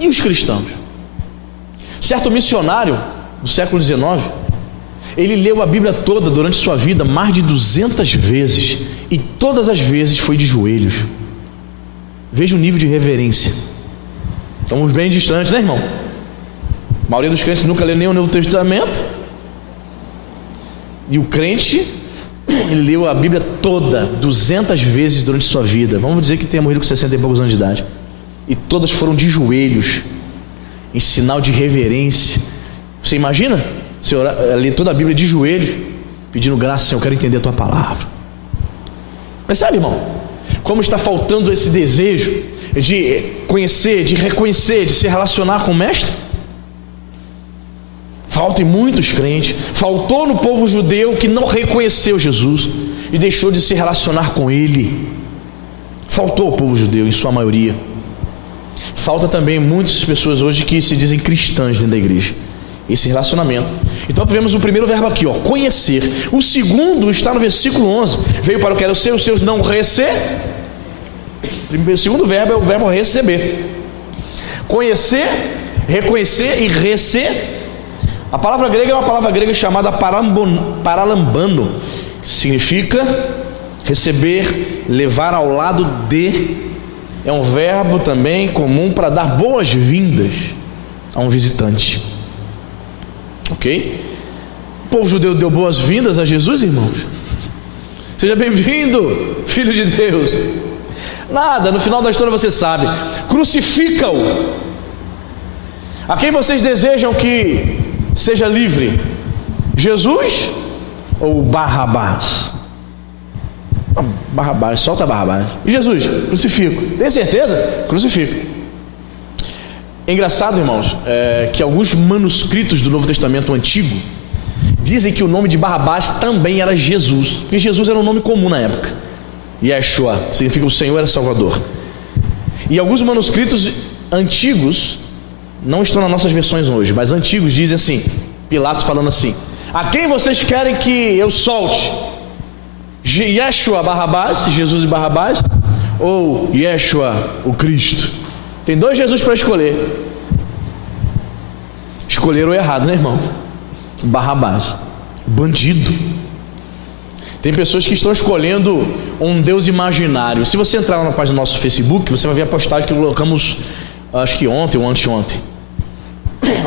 E os cristãos? Certo missionário do século XIX, ele leu a Bíblia toda durante sua vida mais de 200 vezes, e todas as vezes foi de joelhos. Veja o nível de reverência. Estamos bem distantes, né, irmão? A maioria dos crentes nunca lê nem o Novo Testamento, e o crente, ele leu a Bíblia toda 200 vezes durante sua vida. Vamos dizer que tenha morrido com 60 e poucos anos de idade, e todas foram de joelhos, em sinal de reverência. Você imagina? Você ler toda a Bíblia de joelhos, pedindo graça: Senhor, eu quero entender a tua palavra. Percebe, irmão? Como está faltando esse desejo de conhecer, de reconhecer, de se relacionar com o Mestre? Falta em muitos crentes. Faltou no povo judeu que não reconheceu Jesus e deixou de se relacionar com Ele. Faltou o povo judeu em sua maioria. Falta também muitas pessoas hoje que se dizem cristãs dentro da igreja, esse relacionamento. Então vemos o primeiro verbo aqui, ó, conhecer. O segundo está no versículo 11. Veio para o que era o seu, os seus não receber. O segundo verbo é o verbo receber. Conhecer, reconhecer e receber. A palavra grega é uma palavra grega chamada paralambano, que significa receber, levar ao lado de. É um verbo também comum para dar boas-vindas a um visitante. Ok? O povo judeu deu boas-vindas a Jesus, irmãos. Seja bem-vindo, filho de Deus. Nada, no final da história você sabe. Crucifica-o. A quem vocês desejam que seja livre? Jesus ou Barrabás? Barrabás, solta Barrabás. E Jesus? Crucifico. Tem certeza? Crucifico. É engraçado, irmãos, que alguns manuscritos do Novo Testamento Antigo dizem que o nome de Barrabás também era Jesus, porque Jesus era um nome comum na época. Yeshua, que significa o Senhor é Salvador. E alguns manuscritos antigos, não estão nas nossas versões hoje, mas antigos, dizem assim, Pilatos falando assim: a quem vocês querem que eu solte? Yeshua Barrabás, Jesus e Barrabás, ou Yeshua o Cristo? Tem dois Jesus para escolher. Escolheram errado, né, irmão? Barrabás, bandido. Tem pessoas que estão escolhendo um Deus imaginário. Se você entrar na página do nosso Facebook, você vai ver a postagem que colocamos, acho que ontem ou anteontem,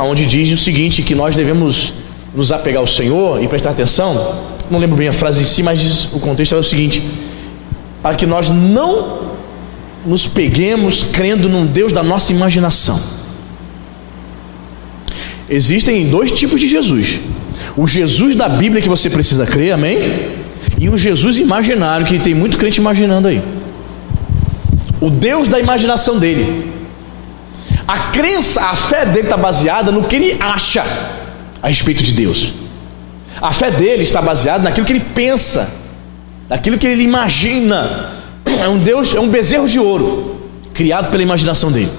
onde diz o seguinte, que nós devemos nos apegar ao Senhor e prestar atenção. Não lembro bem a frase em si, mas o contexto é o seguinte: para que nós não nos peguemos crendo num Deus da nossa imaginação. Existem dois tipos de Jesus: o Jesus da Bíblia que você precisa crer, amém? E um Jesus imaginário que tem muito crente imaginando aí. O Deus da imaginação dele. A crença, a fé dele está baseada no que ele acha a respeito de Deus. A fé dele está baseada naquilo que ele pensa, naquilo que ele imagina. É um Deus, é um bezerro de ouro criado pela imaginação dele.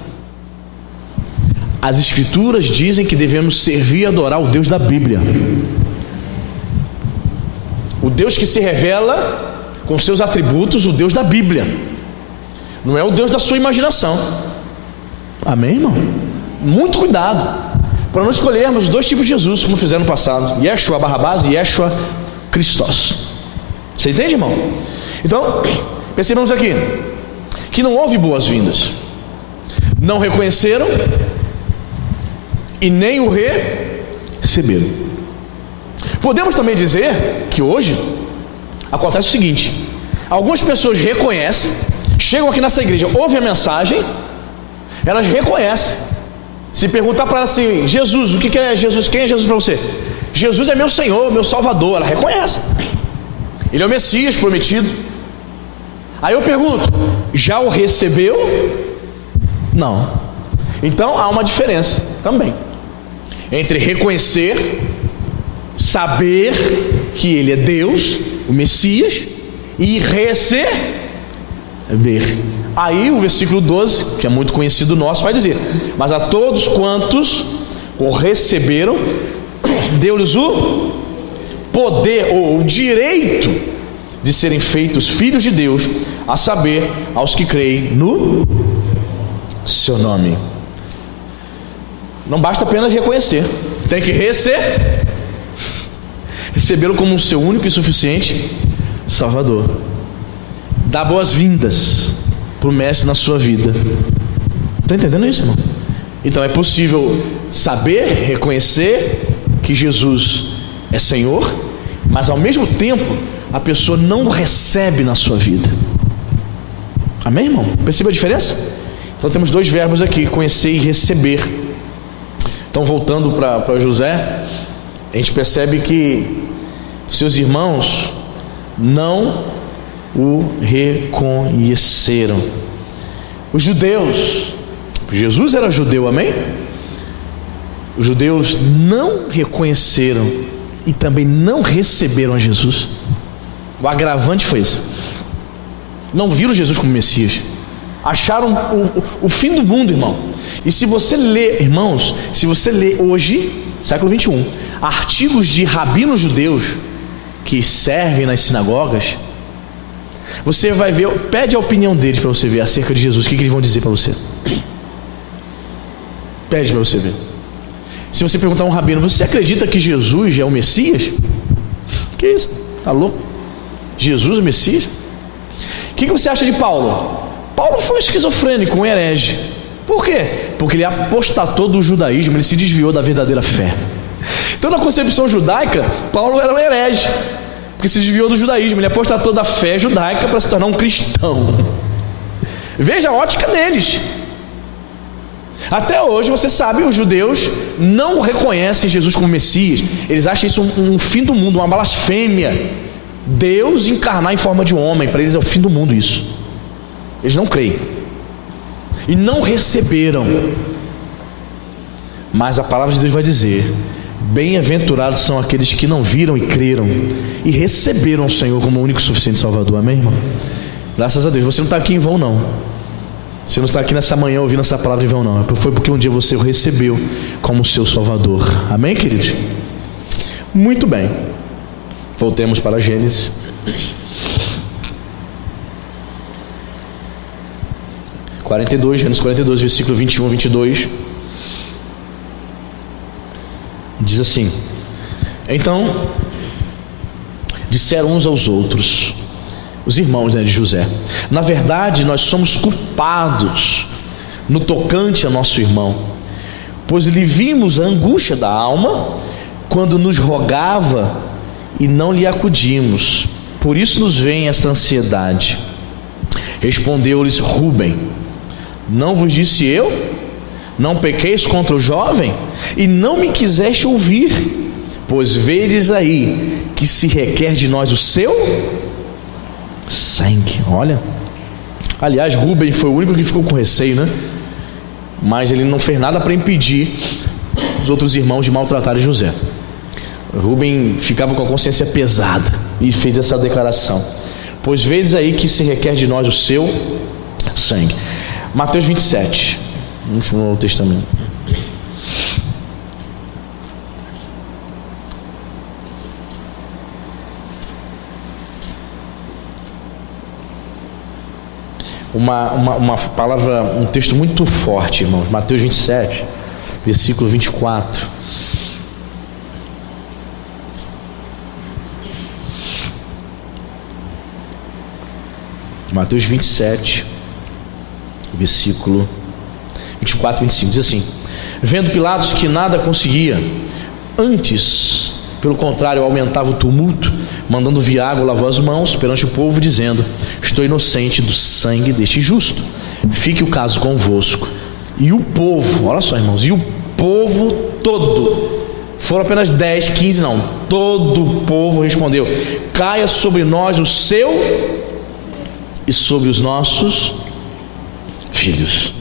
As Escrituras dizem que devemos servir e adorar o Deus da Bíblia, o Deus que se revela com seus atributos, o Deus da Bíblia. Não é o Deus da sua imaginação. Amém, irmão? Muito cuidado para não escolhermos os dois tipos de Jesus, como fizeram no passado: Yeshua Barrabás e Yeshua Christos. Você entende, irmão? Então, percebemos aqui que não houve boas-vindas. Não reconheceram e nem o receberam. Podemos também dizer que hoje acontece o seguinte: algumas pessoas reconhecem, chegam aqui nessa igreja, ouvem a mensagem, elas reconhecem. Se perguntar para ela assim: Jesus, o que é Jesus? Quem é Jesus para você? Jesus é meu Senhor, meu Salvador. Ela reconhece. Ele é o Messias prometido. Aí eu pergunto: já o recebeu? Não. Então há uma diferença também entre reconhecer, saber que Ele é Deus, o Messias, e receber. Aí o versículo 12, que é muito conhecido nosso, vai dizer: mas a todos quantos o receberam, deu-lhes o poder ou o direito de serem feitos filhos de Deus, a saber, aos que creem no seu nome. Não basta apenas reconhecer, tem que recebê-lo como o seu único e suficiente Salvador. Dá boas-vindas para o Mestre na sua vida. Está entendendo isso, irmão? Então é possível saber, reconhecer que Jesus é Senhor, mas ao mesmo tempo a pessoa não o recebe na sua vida. Amém, irmão? Percebe a diferença? Então temos dois verbos aqui: conhecer e receber. Então, voltando para José, a gente percebe que seus irmãos não o reconheceram. Os judeus, Jesus era judeu, amém? Os judeus não reconheceram e também não receberam a Jesus. O agravante foi esse: não viram Jesus como Messias, acharam o fim do mundo, irmão. E se você ler, irmãos, se você ler hoje, século 21, artigos de rabinos judeus que servem nas sinagogas, você vai ver, pede a opinião deles para você ver acerca de Jesus, o que eles vão dizer para você. Pede para você ver. Se você perguntar a um rabino: você acredita que Jesus é o Messias? Que isso? Tá louco? Jesus o Messias? O que você acha de Paulo? Paulo foi um esquizofrênico, um herege. Por quê? Porque ele apostatou do judaísmo, ele se desviou da verdadeira fé. Então, na concepção judaica, Paulo era um herege, porque se desviou do judaísmo, ele apostatou da fé judaica para se tornar um cristão. Veja a ótica deles. Até hoje, você sabe, os judeus não reconhecem Jesus como Messias. Eles acham isso um fim do mundo, uma blasfêmia. Deus encarnar em forma de homem, para eles é o fim do mundo isso. Eles não creem e não receberam. Mas a palavra de Deus vai dizer: bem-aventurados são aqueles que não viram e creram e receberam o Senhor como o único e suficiente Salvador. Amém, irmão? Graças a Deus. Você não está aqui em vão, não. Você não está aqui nessa manhã ouvindo essa palavra em vão, não. Foi porque um dia você o recebeu como seu Salvador. Amém, queridos? Muito bem. Voltemos para Gênesis. Gênesis 42, versículo 21 a 22. Diz assim: então disseram uns aos outros, os irmãos, de José: na verdade nós somos culpados no tocante a nosso irmão, pois lhe vimos a angústia da alma quando nos rogava e não lhe acudimos, por isso nos vem esta ansiedade. Respondeu-lhes Rúben: não vos disse eu, não pequeis contra o jovem, e não me quiseste ouvir? Pois vedes aí que se requer de nós o seu sangue. Olha, aliás, Rúben foi o único que ficou com receio, né? Mas ele não fez nada para impedir os outros irmãos de maltratarem José. Rúben ficava com a consciência pesada e fez essa declaração: pois vedes aí que se requer de nós o seu sangue. Mateus 27, no Novo Testamento. uma palavra, um texto muito forte, irmãos. Mateus 27, versículo 24. Mateus 27, versículo 24 e 25, diz assim: vendo Pilatos que nada conseguia, antes, pelo contrário, aumentava o tumulto, mandando vir água, lavou as mãos perante o povo, dizendo: estou inocente do sangue deste justo, fique o caso convosco. E o povo, olha só, irmãos, e o povo todo, foram apenas 10, 15 não, todo o povo respondeu: caia sobre nós o seu e sobre os nossos filhos.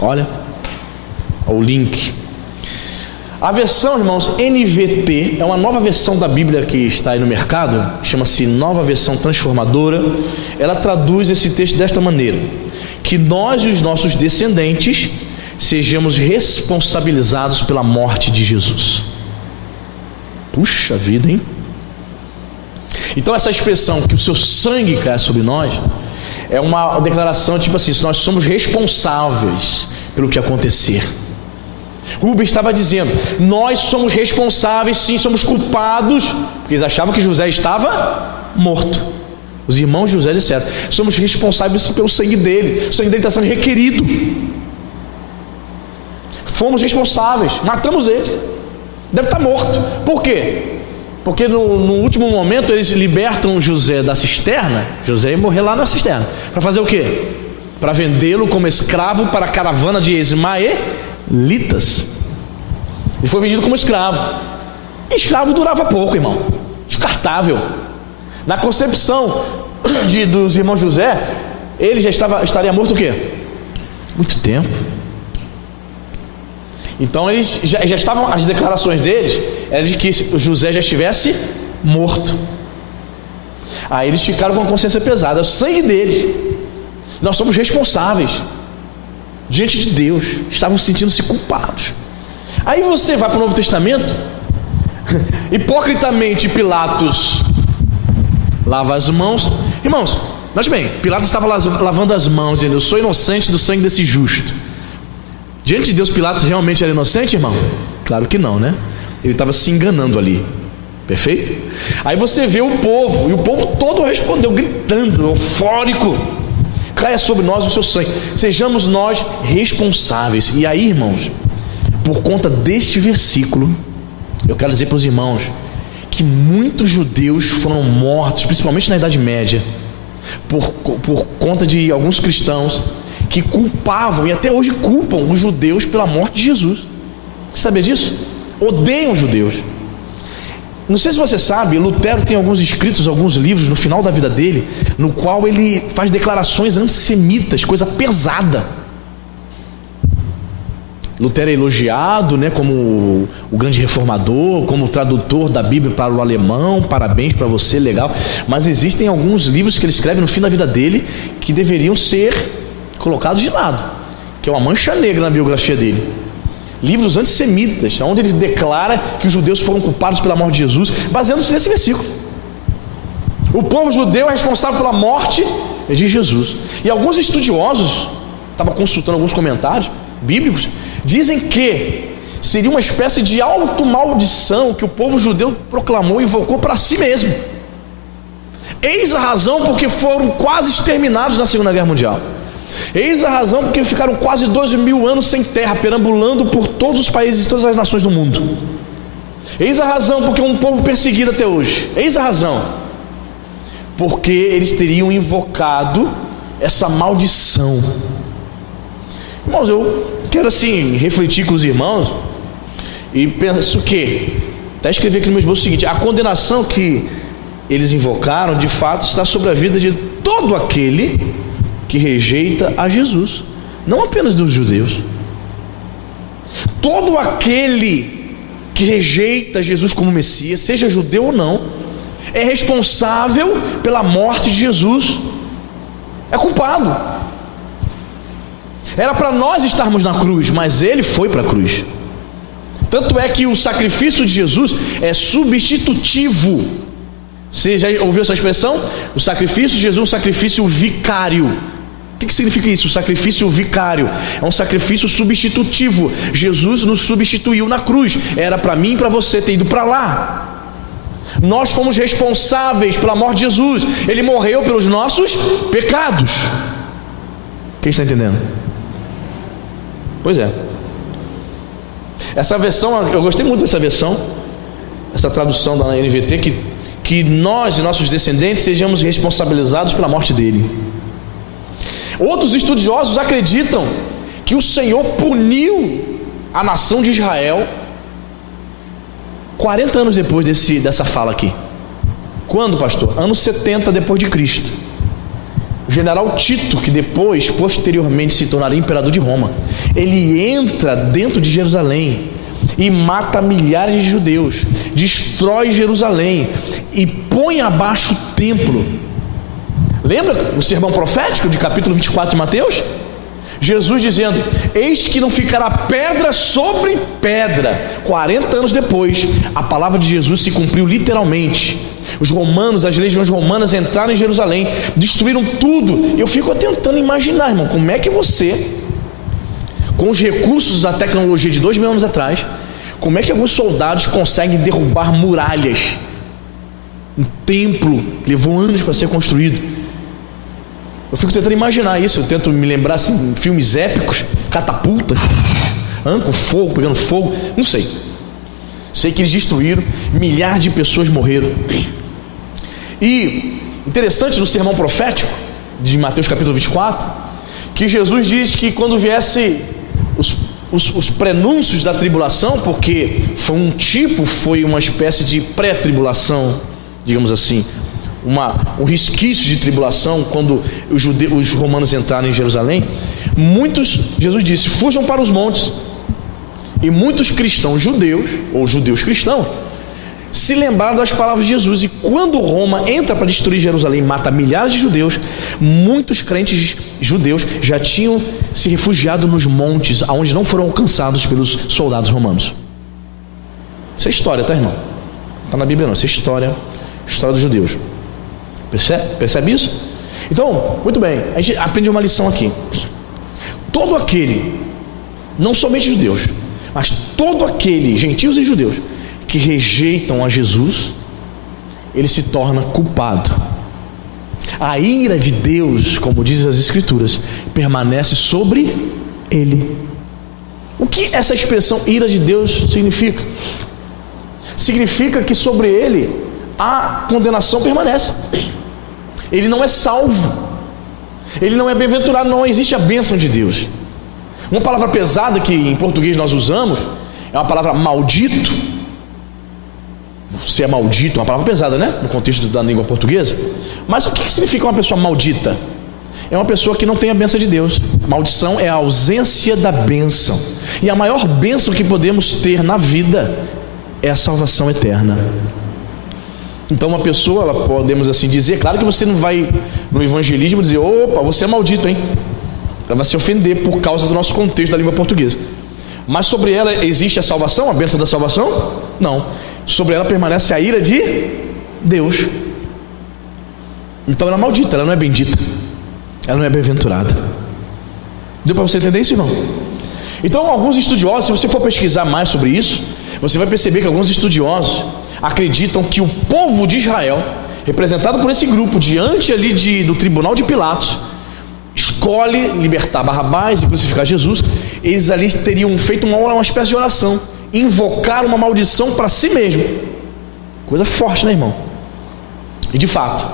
Olha o link. A versão, irmãos, NVT é uma nova versão da Bíblia que está aí no mercado, chama-se Nova Versão Transformadora. Ela traduz esse texto desta maneira: que nós e os nossos descendentes sejamos responsabilizados pela morte de Jesus. Puxa vida, hein? Então essa expressão, que o seu sangue cai sobre nós, é uma declaração tipo assim: nós somos responsáveis pelo que acontecer. Rubens estava dizendo: nós somos responsáveis, sim, somos culpados, porque eles achavam que José estava morto. Os irmãos de José disseram: somos responsáveis pelo sangue dele, o sangue dele está sendo requerido. Fomos responsáveis, matamos ele, deve estar morto. Por quê? Porque no último momento eles libertam José da cisterna. José ia morrer lá na cisterna. Para fazer o quê? Para vendê-lo como escravo para a caravana de ismaelitas. Ele foi vendido como escravo. E escravo durava pouco, irmão. Descartável. Na concepção dos irmãos José, ele já estaria morto o quê? Muito tempo. Então eles já estavam, as declarações deles eram de que José já estivesse morto. Aí eles ficaram com a consciência pesada. É o sangue deles. Nós somos responsáveis diante de Deus. Estavam sentindo-se culpados. Aí você vai para o Novo Testamento, hipocritamente Pilatos lava as mãos. Irmãos, mas bem, Pilatos estava lavando as mãos, dizendo: eu sou inocente do sangue desse justo. Diante de Deus, Pilatos realmente era inocente, irmão? Claro que não, né? Ele estava se enganando ali. Perfeito? Aí você vê o povo, e o povo todo respondeu, gritando, eufórico: caia sobre nós o seu sangue, sejamos nós responsáveis. E aí, irmãos, por conta deste versículo, eu quero dizer para os irmãos que muitos judeus foram mortos, principalmente na Idade Média, por conta de alguns cristãos que culpavam e até hoje culpam os judeus pela morte de Jesus. Você sabia disso? Odeiam os judeus. Não sei se você sabe, Lutero tem alguns escritos, alguns livros no final da vida dele, no qual ele faz declarações antissemitas, coisa pesada. Lutero é elogiado, né, como o grande reformador, como tradutor da Bíblia para o alemão. Parabéns para você, legal. Mas existem alguns livros que ele escreve no fim da vida dele que deveriam ser colocados de lado, que é uma mancha negra na biografia dele. Livros antissemitas, onde ele declara que os judeus foram culpados pela morte de Jesus, baseando-se nesse versículo. O povo judeu é responsável pela morte de Jesus. E alguns estudiosos, estava consultando alguns comentários bíblicos, dizem que seria uma espécie de automaldição que o povo judeu proclamou e invocou para si mesmo. Eis a razão porque foram quase exterminados na Segunda Guerra Mundial. Eis a razão porque ficaram quase 12.000 anos sem terra, perambulando por todos os países e todas as nações do mundo. Eis a razão porque é um povo perseguido até hoje. Eis a razão porque eles teriam invocado essa maldição. Irmãos, eu quero assim refletir com os irmãos e penso que, até escrever aqui no meu esboço o seguinte: a condenação que eles invocaram de fato está sobre a vida de todo aquele que rejeita a Jesus, não apenas dos judeus. Todo aquele que rejeita Jesus como Messias, seja judeu ou não, é responsável pela morte de Jesus, é culpado. Era para nós estarmos na cruz, mas ele foi para a cruz. Tanto é que o sacrifício de Jesus é substitutivo. Você já ouviu essa expressão? O sacrifício de Jesus é um sacrifício vicário. O que significa isso? O sacrifício vicário é um sacrifício substitutivo. Jesus nos substituiu na cruz. Era para mim e para você ter ido para lá. Nós fomos responsáveis pela morte de Jesus. Ele morreu pelos nossos pecados. Quem está entendendo? Pois é. Essa versão, eu gostei muito dessa versão, essa tradução da NVT, que nós e nossos descendentes sejamos responsabilizados pela morte dele. Outros estudiosos acreditam que o Senhor puniu a nação de Israel 40 anos depois dessa fala aqui. Quando, pastor? Anos 70 depois de Cristo. O general Tito, que posteriormente se tornaria imperador de Roma, ele entra dentro de Jerusalém e mata milhares de judeus, destrói Jerusalém e põe abaixo o templo. Lembra o sermão profético de capítulo 24 de Mateus? Jesus dizendo: eis que não ficará pedra sobre pedra. 40 anos depois, a palavra de Jesus se cumpriu literalmente. Os romanos, as legiões romanas entraram em Jerusalém, destruíram tudo. Eu fico tentando imaginar, irmão, como é que você, com os recursos da tecnologia de 2000 anos atrás, como é que alguns soldados conseguem derrubar muralhas? Um templo levou anos para ser construído. Eu fico tentando imaginar isso. Eu tento me lembrar assim, filmes épicos, catapulta, com fogo, pegando fogo, não sei. Sei que eles destruíram, milhares de pessoas morreram. E interessante no sermão profético de Mateus capítulo 24, que Jesus diz que quando viesse os prenúncios da tribulação, porque foi uma espécie de pré-tribulação, digamos assim, um resquício de tribulação, quando os romanos entraram em Jerusalém, Jesus disse: fujam para os montes. E muitos cristãos judeus, ou judeus cristãos, se lembraram das palavras de Jesus. E quando Roma entra para destruir Jerusalém e mata milhares de judeus, muitos crentes judeus já tinham se refugiado nos montes, onde não foram alcançados pelos soldados romanos. Isso é história, tá, irmão? Não está na Bíblia não, isso é história dos judeus. Percebe isso? Então, muito bem, a gente aprende uma lição aqui. Todo aquele, não somente judeus, mas todo aquele, gentios e judeus, que rejeitam a Jesus, ele se torna culpado. A ira de Deus, como dizem as Escrituras, permanece sobre ele. O que essa expressão ira de Deus significa? Significa que sobre ele a condenação permanece. Ele não é salvo, ele não é bem-aventurado, não existe a bênção de Deus. Uma palavra pesada que em português nós usamos é uma palavra maldito. Você é maldito, uma palavra pesada, né? No contexto da língua portuguesa. Mas o que significa uma pessoa maldita? É uma pessoa que não tem a bênção de Deus. Maldição é a ausência da bênção. E a maior bênção que podemos ter na vida é a salvação eterna. Então uma pessoa, ela podemos assim dizer, claro que você não vai no evangelismo dizer: opa, você é maldito, hein? Ela vai se ofender por causa do nosso contexto da língua portuguesa. Mas sobre ela existe a salvação, a bênção da salvação? Não. Sobre ela permanece a ira de Deus. Então ela é maldita, ela não é bendita, ela não é bem-aventurada. Deu para você entender isso, irmão? Então alguns estudiosos, se você for pesquisar mais sobre isso, você vai perceber que alguns estudiosos acreditam que o povo de Israel, representado por esse grupo diante ali do tribunal de Pilatos, escolhe libertar Barrabás e crucificar Jesus. Eles ali teriam feito uma espécie de oração, invocar uma maldição para si mesmo. Coisa forte, né, irmão? E de fato,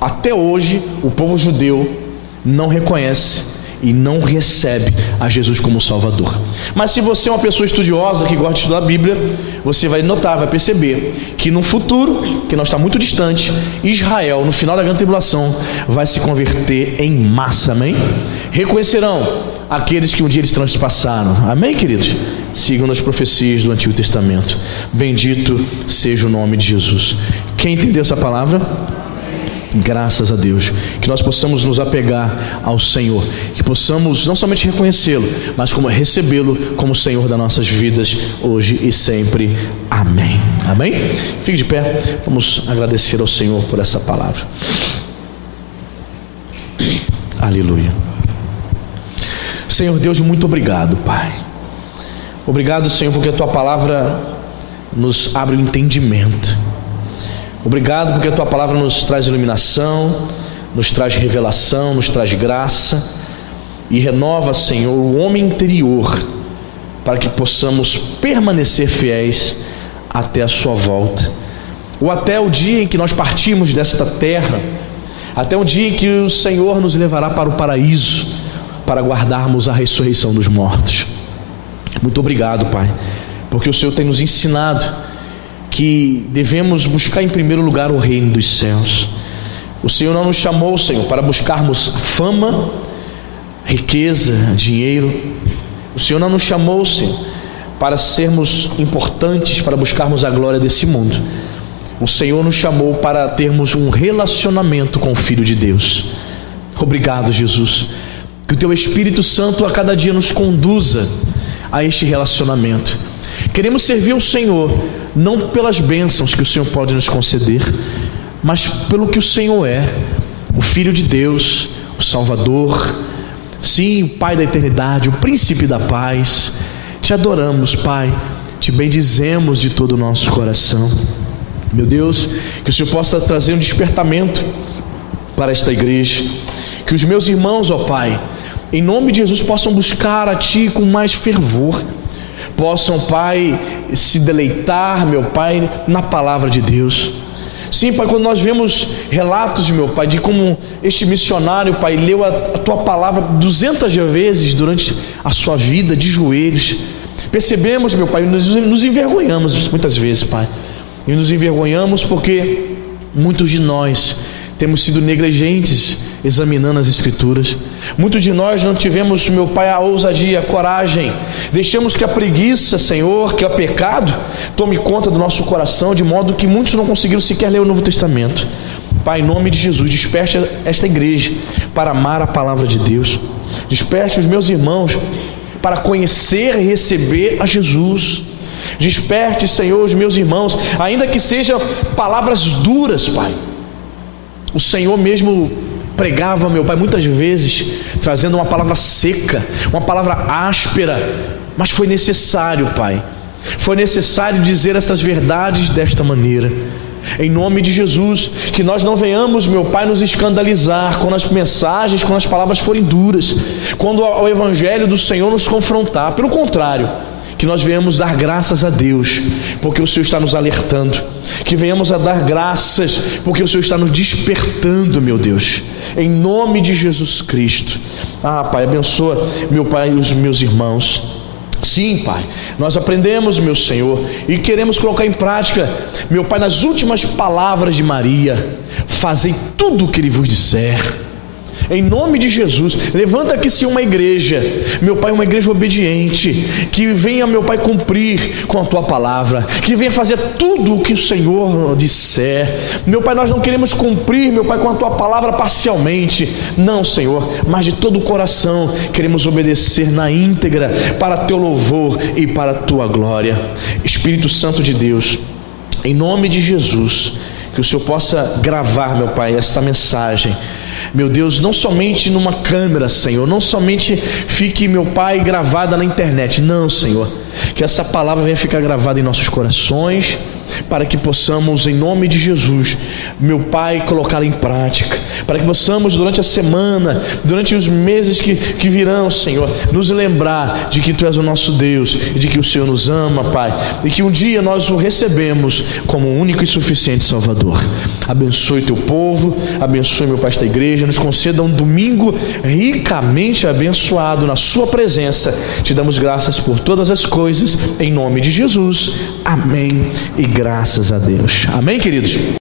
até hoje o povo judeu não reconhece e não recebe a Jesus como Salvador. Mas se você é uma pessoa estudiosa que gosta de estudar a Bíblia, você vai notar, vai perceber que no futuro, que não está muito distante, Israel, no final da grande tribulação, vai se converter em massa, amém? Reconhecerão aqueles que um dia eles transpassaram, amém, queridos? Segundo as profecias do Antigo Testamento. Bendito seja o nome de Jesus. Quem entendeu essa palavra? Graças a Deus, que nós possamos nos apegar ao Senhor, que possamos não somente reconhecê-lo, mas como recebê-lo como Senhor das nossas vidas, hoje e sempre. Amém. Amém? Fique de pé, vamos agradecer ao Senhor por essa palavra. Aleluia. Senhor Deus, muito obrigado, Pai. Obrigado, Senhor, porque a Tua palavra nos abre o entendimento. Obrigado porque a Tua palavra nos traz iluminação, nos traz revelação, nos traz graça e renova, Senhor, o homem interior, para que possamos permanecer fiéis até a Sua volta, ou até o dia em que nós partimos desta terra, até o dia em que o Senhor nos levará para o paraíso, para guardarmos a ressurreição dos mortos. Muito obrigado, Pai, porque o Senhor tem nos ensinado que devemos buscar em primeiro lugar o reino dos céus. O Senhor não nos chamou, Senhor, para buscarmos fama, riqueza, dinheiro. O Senhor não nos chamou, Senhor, para sermos importantes, para buscarmos a glória desse mundo. O Senhor nos chamou para termos um relacionamento com o Filho de Deus. Obrigado, Jesus, que o Teu Espírito Santo a cada dia nos conduza a este relacionamento. Queremos servir ao Senhor, não pelas bênçãos que o Senhor pode nos conceder, mas pelo que o Senhor é, o Filho de Deus, o Salvador, sim, o Pai da eternidade, o Príncipe da paz. Te adoramos, Pai, te bendizemos de todo o nosso coração. Meu Deus, que o Senhor possa trazer um despertamento para esta igreja, que os meus irmãos, ó Pai, em nome de Jesus, possam buscar a Ti com mais fervor, possam, Pai, se deleitar, meu Pai, na palavra de Deus. Sim, Pai, quando nós vemos relatos, meu Pai, de como este missionário, Pai, leu a Tua palavra 200 vezes durante a sua vida, de joelhos, percebemos, meu Pai, nos envergonhamos muitas vezes, Pai, e nos envergonhamos porque muitos de nós temos sido negligentes examinando as Escrituras. Muitos de nós não tivemos, meu Pai, a ousadia, a coragem. Deixamos que a preguiça, Senhor, que o pecado tome conta do nosso coração, de modo que muitos não conseguiram sequer ler o Novo Testamento. Pai, em nome de Jesus, desperte esta igreja para amar a palavra de Deus. Desperte os meus irmãos para conhecer e receber a Jesus. Desperte, Senhor, os meus irmãos, ainda que sejam palavras duras, Pai. O Senhor mesmo pregava, meu Pai, muitas vezes trazendo uma palavra seca, uma palavra áspera, mas foi necessário, Pai, foi necessário dizer estas verdades desta maneira. Em nome de Jesus, que nós não venhamos, meu Pai, nos escandalizar quando as mensagens, quando as palavras forem duras, quando o Evangelho do Senhor nos confrontar. Pelo contrário, que nós venhamos dar graças a Deus, porque o Senhor está nos alertando, que venhamos a dar graças, porque o Senhor está nos despertando, meu Deus, em nome de Jesus Cristo. Pai, abençoa, meu Pai, os meus irmãos. Sim, Pai, nós aprendemos, meu Senhor, e queremos colocar em prática, meu Pai, nas últimas palavras de Maria: fazei tudo o que Ele vos disser. Em nome de Jesus, levanta aqui sim uma igreja, meu Pai, uma igreja obediente, que venha, meu Pai, cumprir com a Tua palavra, que venha fazer tudo o que o Senhor disser. Meu Pai, nós não queremos cumprir, meu Pai, com a Tua palavra parcialmente, não, Senhor, mas de todo o coração queremos obedecer na íntegra, para Teu louvor e para a Tua glória. Espírito Santo de Deus, em nome de Jesus, que o Senhor possa gravar, meu Pai, esta mensagem, meu Deus, não somente numa câmera, Senhor, não somente fique, meu Pai, gravada na internet, não, Senhor, que essa palavra venha ficar gravada em nossos corações, para que possamos, em nome de Jesus, meu Pai, colocá-la em prática, para que possamos durante a semana, durante os meses que virão, Senhor, nos lembrar de que Tu és o nosso Deus, e de que o Senhor nos ama, Pai, e que um dia nós o recebemos como o único e suficiente Salvador. Abençoe Teu povo, abençoe, meu Pai, esta igreja, nos conceda um domingo ricamente abençoado na Sua presença. Te damos graças por todas as coisas, em nome de Jesus. Amém e graças a Deus. Amém, queridos?